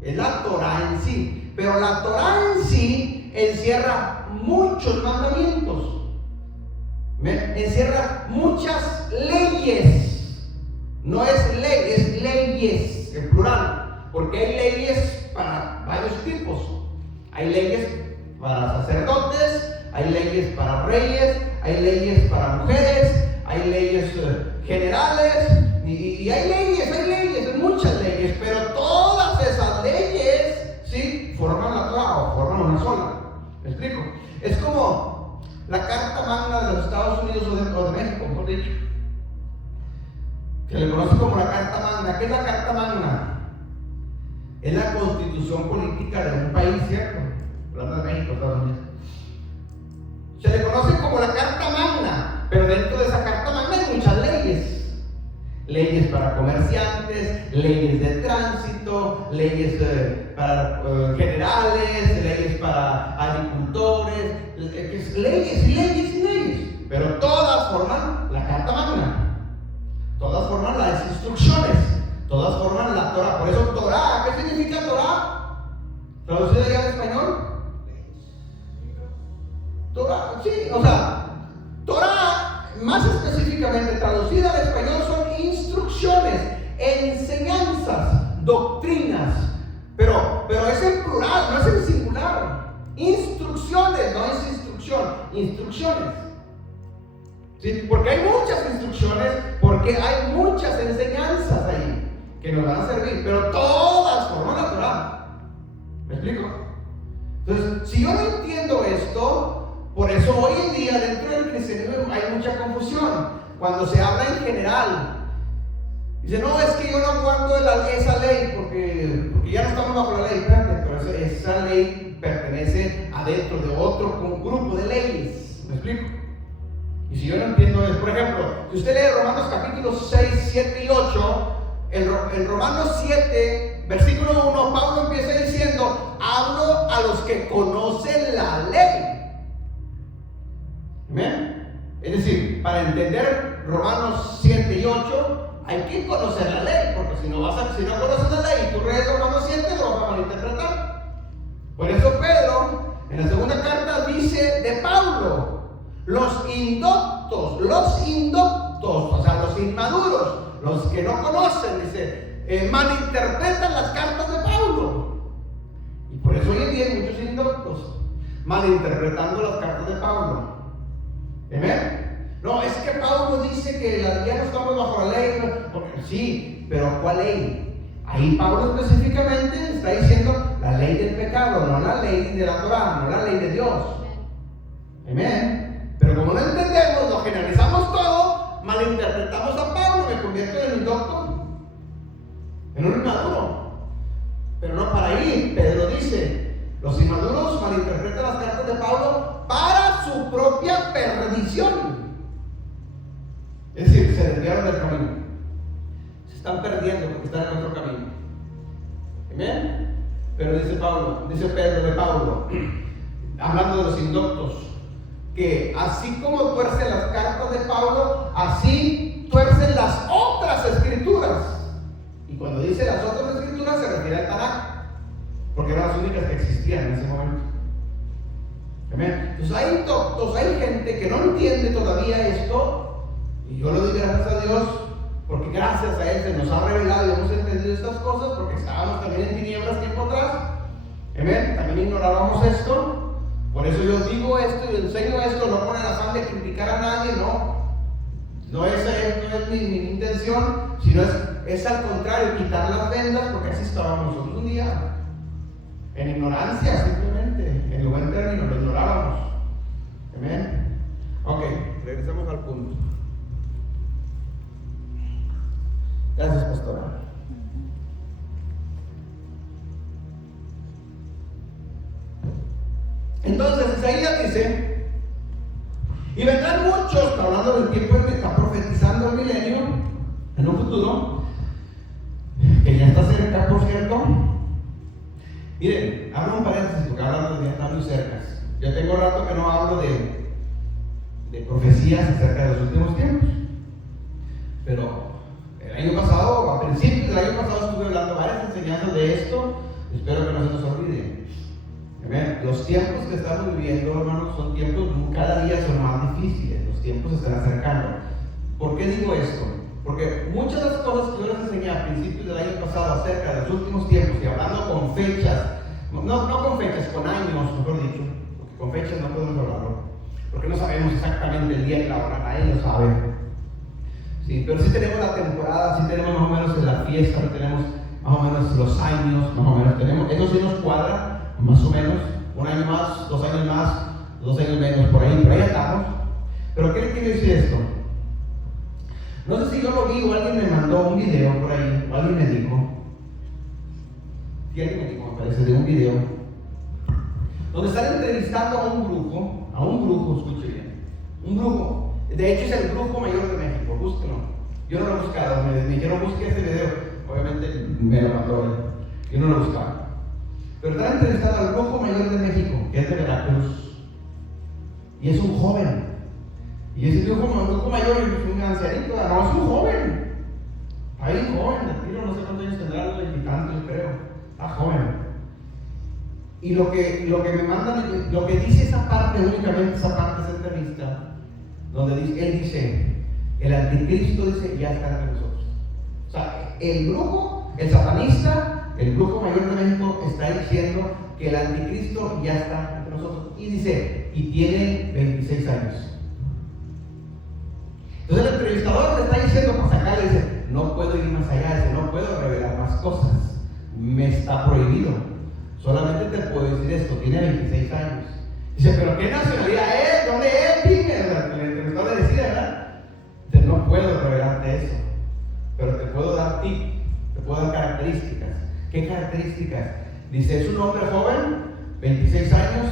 es la Torah en sí. Pero la Torah en sí, encierra muchos mandamientos, encierra muchas leyes. No es ley, es leyes en plural, porque hay leyes para varios tipos. Hay leyes para sacerdotes, hay leyes para reyes, hay leyes para mujeres, hay leyes generales, y hay leyes, muchas leyes, pero todas esas leyes, ¿sí?, forman la Torah o forman una sola. ¿Me explico? Es como la Carta Magna de los Estados Unidos o de México, mejor dicho, que le conocen como la Carta Magna. ¿Qué es la Carta Magna? Es la constitución política de un país, ¿cierto? Hablando de México, Estados Unidos. Se le conoce como la Carta Magna, pero dentro de esa Carta Magna hay muchas leyes. Leyes para comerciantes, leyes de tránsito, leyes para generales, leyes para agricultores, leyes, pero todas forman la Carta Magna, todas forman las instrucciones, todas forman la Torah. Por eso Torah, ¿qué significa Torah? ¿Traducido ya al español? Torah, sí, o sea, Torah, más específicamente traducida al español, son instrucciones, enseñanzas, doctrinas, pero es en plural, no es en singular. Instrucciones, no es instrucción, instrucciones. ¿Sí? Porque hay muchas instrucciones, porque hay muchas enseñanzas ahí que nos van a servir, pero todas forman la Torah. ¿Me explico? Entonces, si yo no entiendo esto, por eso hoy en día dentro del cristianismo hay mucha confusión. Cuando se habla en general, dice, no, es que yo no guardo esa ley porque ya no estamos bajo la ley. Espérate, pero esa ley pertenece adentro de otro grupo de leyes. ¿Me explico? Y si yo no entiendo eso, por ejemplo, si usted lee Romanos capítulos 6, 7 y 8, en Romanos 7, versículo 1, Pablo empieza diciendo, hablo a los que conocen la ley. ¿Amén? Es decir, para entender Romanos 7 y 8 hay que conocer la ley, porque si no conoces la ley y tú lees Romanos 7 lo vas a malinterpretar. Por eso Pedro en la segunda carta dice de Pablo, los indoctos, o sea, los inmaduros, los que no conocen, dice, malinterpretan las cartas de Pablo. Y por eso hoy en día hay muchos indoctos malinterpretando las cartas de Pablo. ¿Amén? No, es que Pablo dice que ya no estamos bajo la ley. Porque, sí, pero ¿cuál ley? Ahí Pablo específicamente está diciendo la ley del pecado, no la ley de la Torah, no la ley de Dios. Amén. Pero como no entendemos, lo generalizamos todo, malinterpretamos a Pablo, me convierto en un doctor, en un inmaduro. Pero no para ahí. Pedro dice, los inmaduros malinterpretan las cartas de Pablo para su propia perdición. Es decir, se desviaron del camino, se están perdiendo porque están en otro camino. ¿Amén? Pero dice Pedro de Pablo, hablando de los indoctos, que así como tuercen las cartas de Pablo, así tuercen las otras escrituras. Y cuando dice las otras escrituras se refiere al Tanaj, porque eran las únicas que existían en ese momento. Amén. Entonces hay indoctos, hay gente que no entiende todavía esto, y yo le doy gracias a Dios, porque gracias a Él se nos ha revelado y hemos entendido estas cosas, porque estábamos también en tinieblas tiempo atrás. Amén. También ignorábamos esto. Por eso yo digo esto y enseño esto, no con el afán de criticar a nadie, no es mi intención, sino es al contrario, quitar las vendas, porque así estábamos nosotros un día, en ignorancia simplemente, en buen término, lo ignorábamos. Amén. Ok, regresamos al punto. Gracias, pastora. Entonces Isaías dice, y vendrán muchos, hablando del tiempo en que está profetizando el milenio, en un futuro, que ya está cerca, por cierto. Miren, hablo un paréntesis porque ahora ya están muy cerca. Yo tengo rato que no hablo de profecías acerca de los últimos tiempos, pero el año pasado, a principios del año pasado, estuve hablando varias enseñanzas de esto. Espero que no se nos olvide. Amén. Los tiempos que estamos viviendo, hermanos, son tiempos cada día son más difíciles. Los tiempos se están acercando. ¿Por qué digo esto? Porque muchas de las cosas que yo les enseñé a principios del año pasado acerca de los últimos tiempos y hablando con fechas, no con fechas, con años, mejor dicho, porque con fechas no podemos hablarlo, porque no sabemos exactamente el día y la hora, nadie lo sabe. Sí, pero sí tenemos la temporada, sí tenemos más o menos la fiesta, sí tenemos más o menos los años, más o menos tenemos, eso sí nos cuadra, más o menos, un año más, 2 años más, 2 años menos, por ahí estamos. Pero ¿qué le quiero decir esto? No sé si yo lo vi o alguien me mandó un video por ahí, o alguien me dijo, y alguien me dijo, me parece, de un video, donde están entrevistando a un brujo, escuche bien, un brujo, de hecho es el brujo mayor de México, búsquenlo. Yo no lo he buscado, me dijeron busque este video, obviamente me lo mandó él, yo no lo buscaba. Pero están entrevistando al brujo mayor de México, que es de Veracruz, y es un joven. Y ese brujo mayor es un ancianito, no, es un joven. Ahí joven, de tiro, no sé cuántos años tendrá, los 20 y tantos, creo. Está joven. Y lo que me mandan, lo que dice esa parte, únicamente esa parte de esa entrevista, donde él dice, el anticristo dice, ya está entre nosotros. O sea, el brujo, el satanista, el brujo mayor de México está diciendo que el anticristo ya está entre nosotros. Y dice, y tiene 26 años. Entonces el entrevistador le está diciendo para sacarle, dice, no puedo ir más allá, dice, no puedo revelar más cosas, me está prohibido, solamente te puedo decir esto, tiene 26 años. Dice, pero ¿qué nacionalidad es? ¿Dónde es? Dime, el entrevistador le decía, ¿verdad? Dice, no puedo revelarte eso, pero te puedo dar tip, te puedo dar características. ¿Qué características? Dice, es un hombre joven, 26 años,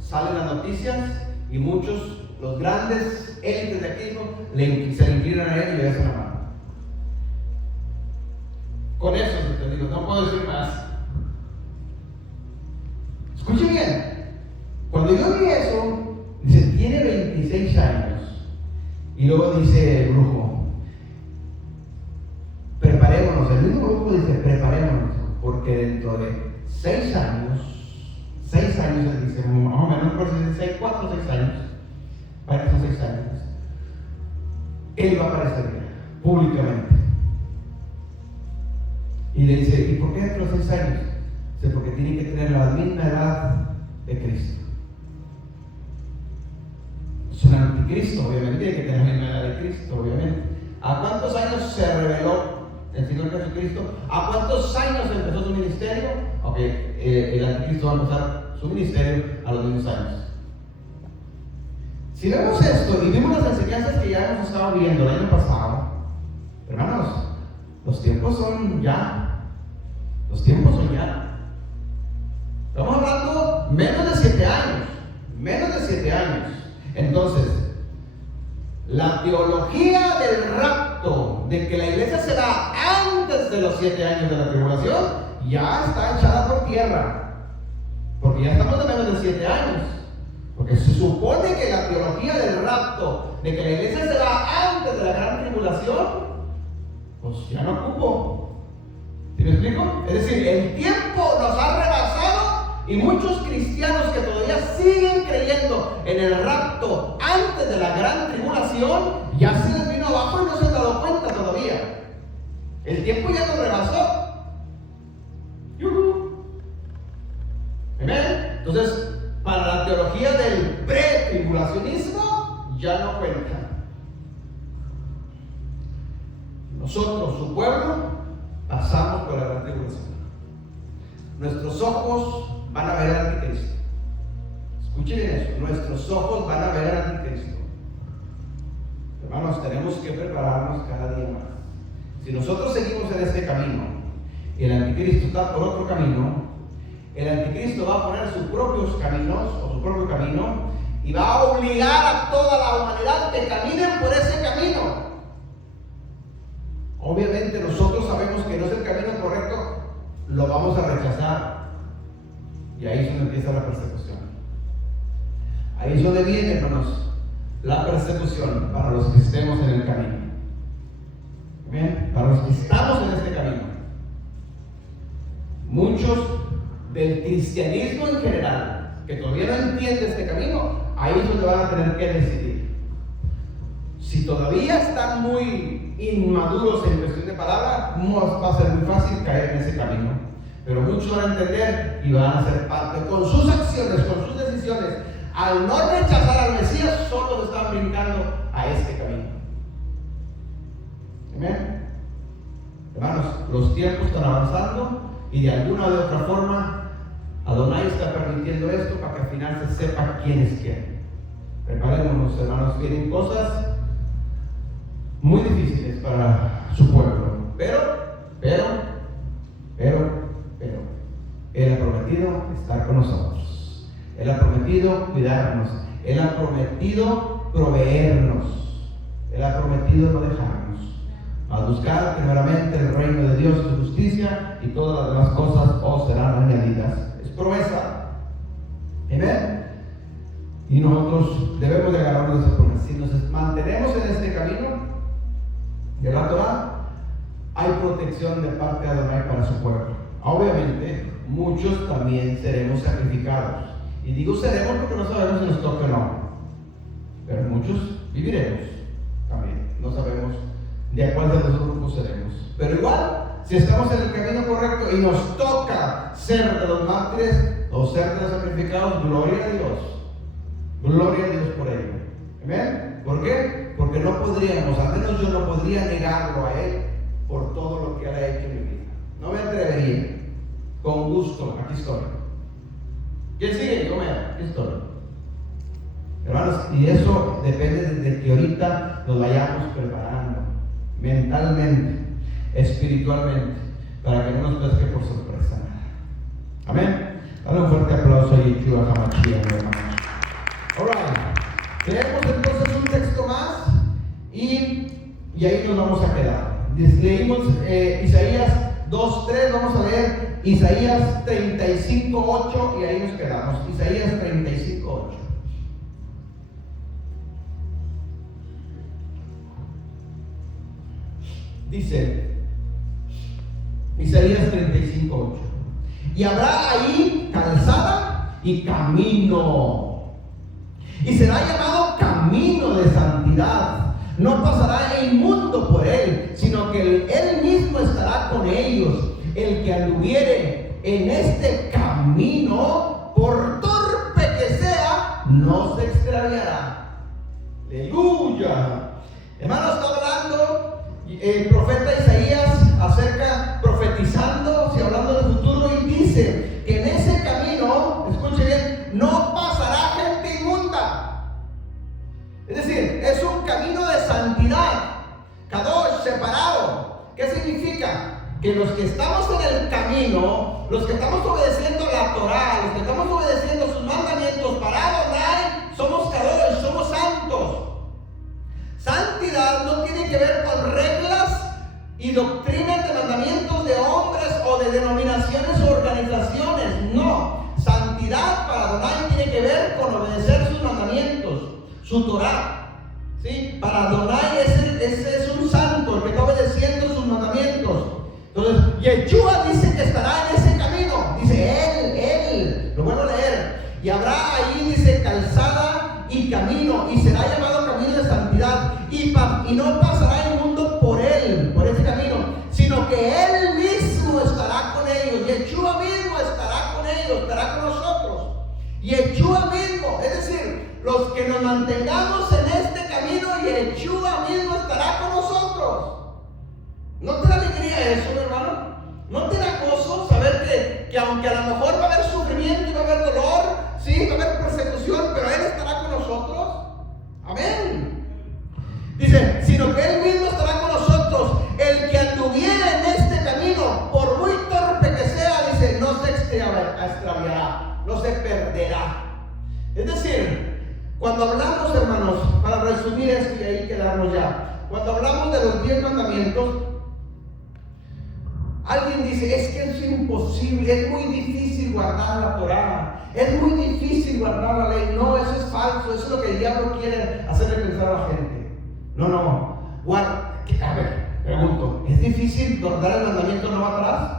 salen las noticias y muchos, los grandes élites de aquí se le inclinan a él y le hacen la mano. Con eso te digo, no puedo decir más. Escuchen bien, cuando yo vi eso, dice, tiene 26 años. Y luego dice el brujo, preparémonos. El mismo brujo dice, preparémonos, porque dentro de 6 años, él dice, más o menos, por 4 o 6 años, para esos 6 años, él va a aparecer públicamente. Y le dice, ¿y por qué dentro de 6 años? Dice, porque tiene que tener la misma edad de Cristo. Es un anticristo, obviamente, tiene que tener la misma edad de Cristo, obviamente. ¿A cuántos años se reveló el Señor Jesucristo? ¿A cuántos años empezó su ministerio? Ok, el anticristo va a empezar su ministerio a los mismos años. Si vemos esto y vimos las enseñanzas que ya hemos estado viendo el año pasado, hermanos, los tiempos son ya. Los tiempos son ya. Estamos hablando menos de 7 años. Menos de 7 años. Entonces, la teología del rapto, de que la iglesia se va antes de los 7 años de la tribulación, ya está echada por tierra. Porque ya estamos de menos de 7 años. Porque se supone que la teología del rapto, de que la iglesia se va antes de la gran tribulación, pues ya no ocupo. ¿Sí me explico? Es decir, el tiempo nos ha rebasado y muchos cristianos que todavía siguen creyendo en el rapto antes de la gran tribulación, ya se les vino abajo y no se han dado cuenta todavía. El tiempo ya nos rebasó. Amén. Entonces, para la teología del pretribulacionismo, ya no cuenta. Nosotros, su pueblo, pasamos por la gran tribulación. Nuestros ojos van a ver al anticristo. Escuchen eso, nuestros ojos van a ver al anticristo. Hermanos, tenemos que prepararnos cada día más. Si nosotros seguimos en este camino y el anticristo está por otro camino, el anticristo va a poner sus propios caminos o su propio camino y va a obligar a toda la humanidad que caminen por ese camino. Obviamente nosotros sabemos que no es el camino correcto, lo vamos a rechazar. Y ahí es donde empieza la persecución. Ahí es donde viene, hermanos, la persecución para los que estemos en el camino. ¿Bien? Para los que estamos en este camino. Muchos del cristianismo en general, que todavía no entiende este camino, ahí es donde van a tener que decidir. Si todavía están muy inmaduros en cuestión de palabra, no va a ser muy fácil caer en ese camino. Pero muchos van a entender y van a ser parte con sus acciones, con sus decisiones. Al no rechazar al Mesías, solo se están brincando a este camino. Amén. Hermanos, los tiempos están avanzando y de alguna u otra forma Adonai está permitiendo esto para que al final se sepa quién es quién. Preparémonos, hermanos, vienen cosas muy difíciles para su pueblo, pero Él ha prometido estar con nosotros. Él ha prometido cuidarnos. Él ha prometido proveernos. Él ha prometido no dejarnos. A buscar primeramente el reino de Dios y su justicia, y todas las demás cosas os serán añadidas. Es promesa. Amén. Y nosotros debemos de agarrarnos de esa promesa. Si nos mantenemos en este camino de la Torah, hay protección de parte de Adonai para su pueblo. Obviamente, muchos también seremos sacrificados. Y digo seremos porque no sabemos si nos toca o no. Pero muchos viviremos también. No sabemos de cuál de los grupos seremos. Pero igual, si estamos en el camino correcto y nos toca ser de los mártires o ser de los sacrificados, gloria a Dios. Gloria a Dios por ello. ¿Amén? ¿Por qué? Porque no podríamos, al menos yo no podría negarlo a Él por todo lo que Él ha hecho en mi vida. No me atrevería. Con gusto, aquí estoy. ¿Quién sigue? Yo aquí estoy. Hermanos, y eso depende de que ahorita nos vayamos preparando mentalmente, espiritualmente, para que no nos pesque por sorpresa. Amén. Dale un fuerte aplauso a Yeshua HaMashiach, hermanos. Alright. Leemos entonces un texto más y ahí nos vamos a quedar. Leímos Isaías 2:3, vamos a leer Isaías 35:8 y ahí nos quedamos. Isaías 35:8. Dice Isaías 35:8: y habrá ahí calzada y camino, y será llamado camino de santidad. No pasará inmundo por él, sino que él mismo estará con ellos. El que anduviere en este camino, por torpe que sea, no se extraviará. Aleluya. Hermano, está hablando el profeta Isaías profetizando, hablando del futuro, y dice que en ese camino, escuche bien, no pasará gente inmunda. Es decir, es un camino de santidad, kadosh, separado. ¿Qué significa? Que los que estamos en el camino, los que estamos obedeciendo la Torah, los que estamos obedeciendo sus mandamientos para Adonai, somos kadosh, somos santos. Santidad no tiene que ver con reglas y doctrinas de mandamientos de hombres o de denominaciones o organizaciones. No, santidad para Adonai tiene que ver con obedecer sus mandamientos, su Torah. ¿Sí? Para Adonai ese es un santo, el que está obedeciendo sus mandamientos. Entonces, Yeshua dice que estará en ese camino. Dice él, lo vuelvo a leer. Y habrá ahí, dice, calzada y camino, y será llamado camino de santidad. Y no pasará inmundo por él, por ese camino, sino que él mismo estará con ellos. Yeshua mismo estará con ellos, estará con nosotros. Yeshua mismo, es decir, los que nos mantengamos en este camino, Yeshua mismo estará con nosotros. ¿No te da alegría eso, mi hermano? ¿No te da gozo saber que aunque a lo mejor va a haber sufrimiento y va a haber dolor, sí, va a haber persecución, pero Él estará con nosotros? Amén. Dice, sino que Él mismo estará con nosotros. El que anduviera en este camino, por muy torpe que sea, dice, no se extraviará, no se perderá. Es decir, cuando hablamos, hermanos, para resumir esto y ahí quedarnos ya, cuando hablamos de los 10 mandamientos, alguien dice, es que es imposible, es muy difícil guardar la Torah, es muy difícil guardar la ley. No, eso es falso, eso es lo que el diablo quiere hacerle pensar a la gente. No, a ver, pregunto, ¿es difícil guardar el mandamiento no atrás?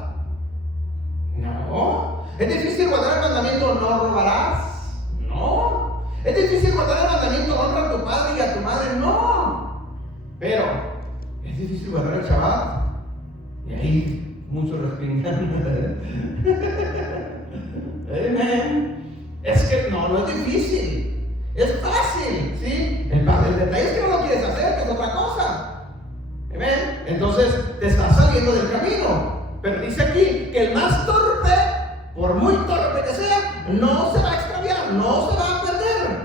No, ¿Es difícil guardar el mandamiento no robarás? No. ¿Es difícil guardar el mandamiento honra a tu padre y a tu madre? No. Pero, ¿es difícil guardar el Shabbat? Y ahí muchos respingan. Es que no es difícil. Es fácil, ¿sí? El detalle es que no lo quieres hacer, que es otra cosa. ¿Ven? Entonces te estás saliendo del camino. Pero dice aquí que el más torpe, por muy torpe que sea, no se va a extraviar, no se va a perder.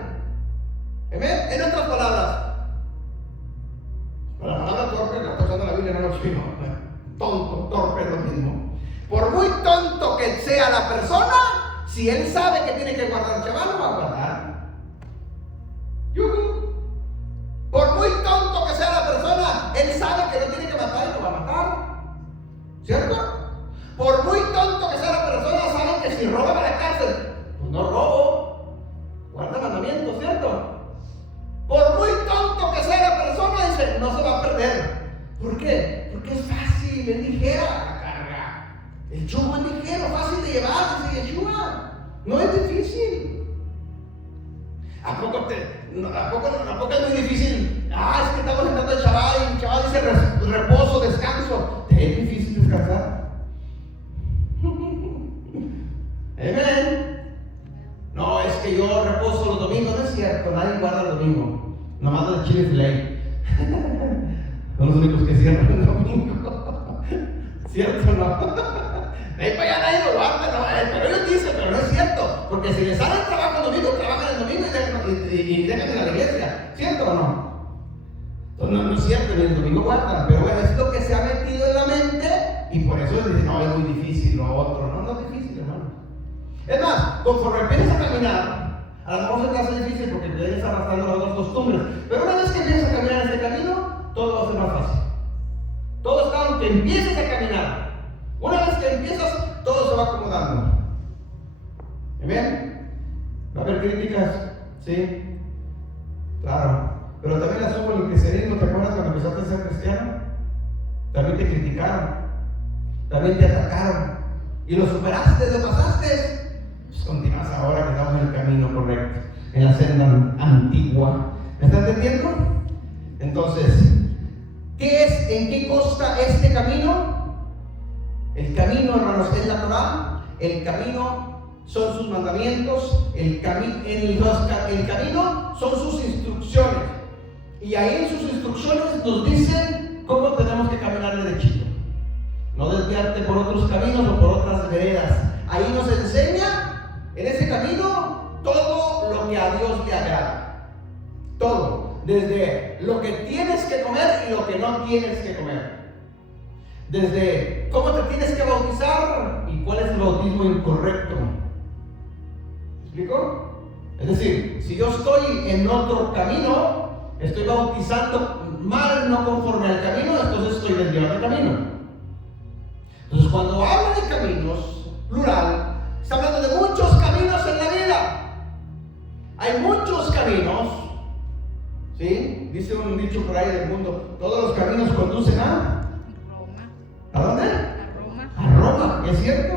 ¿Ven? En otras palabras, la palabra torpe la está usando la Biblia, no lo chino. Tonto, torpe es lo mismo. Por muy tonto que sea la persona, si él sabe que tiene que guardar el Shabbat, lo va a guardar. ¡Yuhu! Por muy tonto que sea la persona, él sabe que no tiene que matar y lo va a matar. ¿Cierto? Por muy tonto que sea la persona, sabe que si roba va a la cárcel. Pues no robo. Guarda mandamientos, ¿cierto? Por muy tonto que sea la persona, dice, no se va a perder. ¿Por qué? Porque es fácil, es ligera la carga. El yugo es ligero, fácil de llevar, dice Yeshua. No es difícil. ¿A poco es muy difícil? Es que estamos entrando en Shabbat y Shabbat dice reposo, descanso. ¿Te es difícil descansar? Amén. No, es que yo reposo los domingos. No es cierto, nadie guarda el domingo. Nomás los chiles ley. Son los únicos que cierran el domingo. ¿Cierto o no? De ahí para allá nadie lo guarda, no, pero ellos dicen, pero no es cierto, porque si les sale el trabajo el domingo, trabajan el domingo y dejan de la iglesia, ¿cierto o no? Entonces no es cierto, ni el domingo guardan, pero bueno, es lo que se ha metido en la mente y por eso dicen, no, es muy difícil, lo otro, no es difícil, hermano. Es más, conforme empiezas a caminar, a lo mejor se te hace difícil porque te vienes arrastrando las dos costumbres, pero una vez que empiezas a caminar este camino, todo va a ser más fácil. Todo está en que empieces a caminar. Una vez que empiezas, todo se va acomodando. ¿Amén? Va a haber críticas, sí, claro. Pero también las hubo en el cristianismo. ¿Te acuerdas cuando empezaste a ser cristiano? También te criticaron, también te atacaron. Y lo superaste, lo pasaste. Pues continúas ahora que estamos en el camino correcto, en la senda antigua. ¿Me estás entendiendo? Entonces, ¿qué es? ¿En qué consta este camino? El camino, hermanos, es la Torah. El camino son sus mandamientos. El camino son sus instrucciones. Y ahí en sus instrucciones nos dicen cómo tenemos que caminar derechito. No desviarte por otros caminos o por otras veredas. Ahí nos enseña, en ese camino, todo lo que a Dios le agrada. Todo. Desde lo que tienes que comer y lo que no tienes que comer. Desde cómo te tienes que bautizar y cuál es el bautismo incorrecto. ¿Me explico? Es decir, si yo estoy en otro camino, estoy bautizando mal, no conforme al camino, entonces estoy desviando el camino. Entonces, cuando habla de caminos, plural, está hablando de muchos caminos en la vida. Hay muchos caminos, ¿sí? Dice un dicho por ahí del mundo: todos los caminos conducen a Roma. ¿A dónde? A Roma. A Roma, ¿es cierto?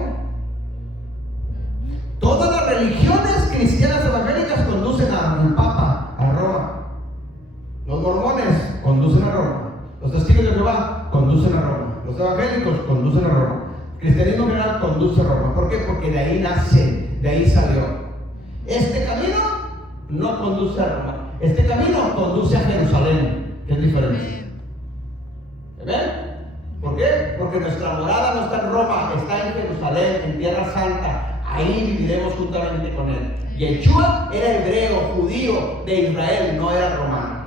Todas las religiones cristianas evangélicas conducen al Papa, a Roma. Los mormones conducen a Roma. Los testigos de Jehová conducen a Roma. Los evangélicos conducen a Roma. El cristianismo general conduce a Roma. ¿Por qué? Porque de ahí nace, de ahí salió. Este camino no conduce a Roma. Este camino conduce a Jerusalén, que es diferente. ¿Ven? ¿Por qué? Porque nuestra morada no está en Roma, está en Jerusalén, en Tierra Santa. Ahí viviremos juntamente con él. Yeshua era hebreo, judío de Israel, no era romano.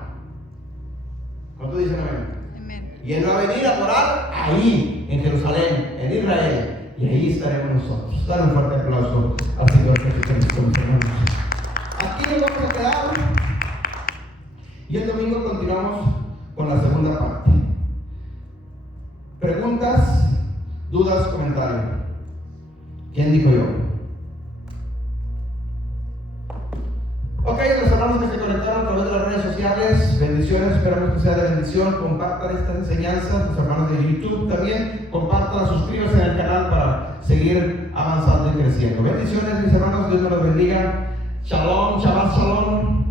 ¿Cuánto dicen amén? Amén. Y él va a venir a morar ahí, en Jerusalén, en Israel. Y ahí estaremos nosotros. Dale un fuerte aplauso al Señor Jesucristo, mis hermanos. Aquí nos vamos a quedar. Y el domingo continuamos con la segunda parte. Preguntas, dudas, comentarios. ¿Quién dijo yo? Ok, los hermanos que se conectaron a través de las redes sociales, bendiciones, esperamos que sea de bendición. Compartan esta enseñanza, los hermanos de YouTube también, compartan, suscríbanse en el canal para seguir seguir avanzando y creciendo. Bendiciones, mis hermanos, Dios me los bendiga. Shalom, Shabbat Shalom.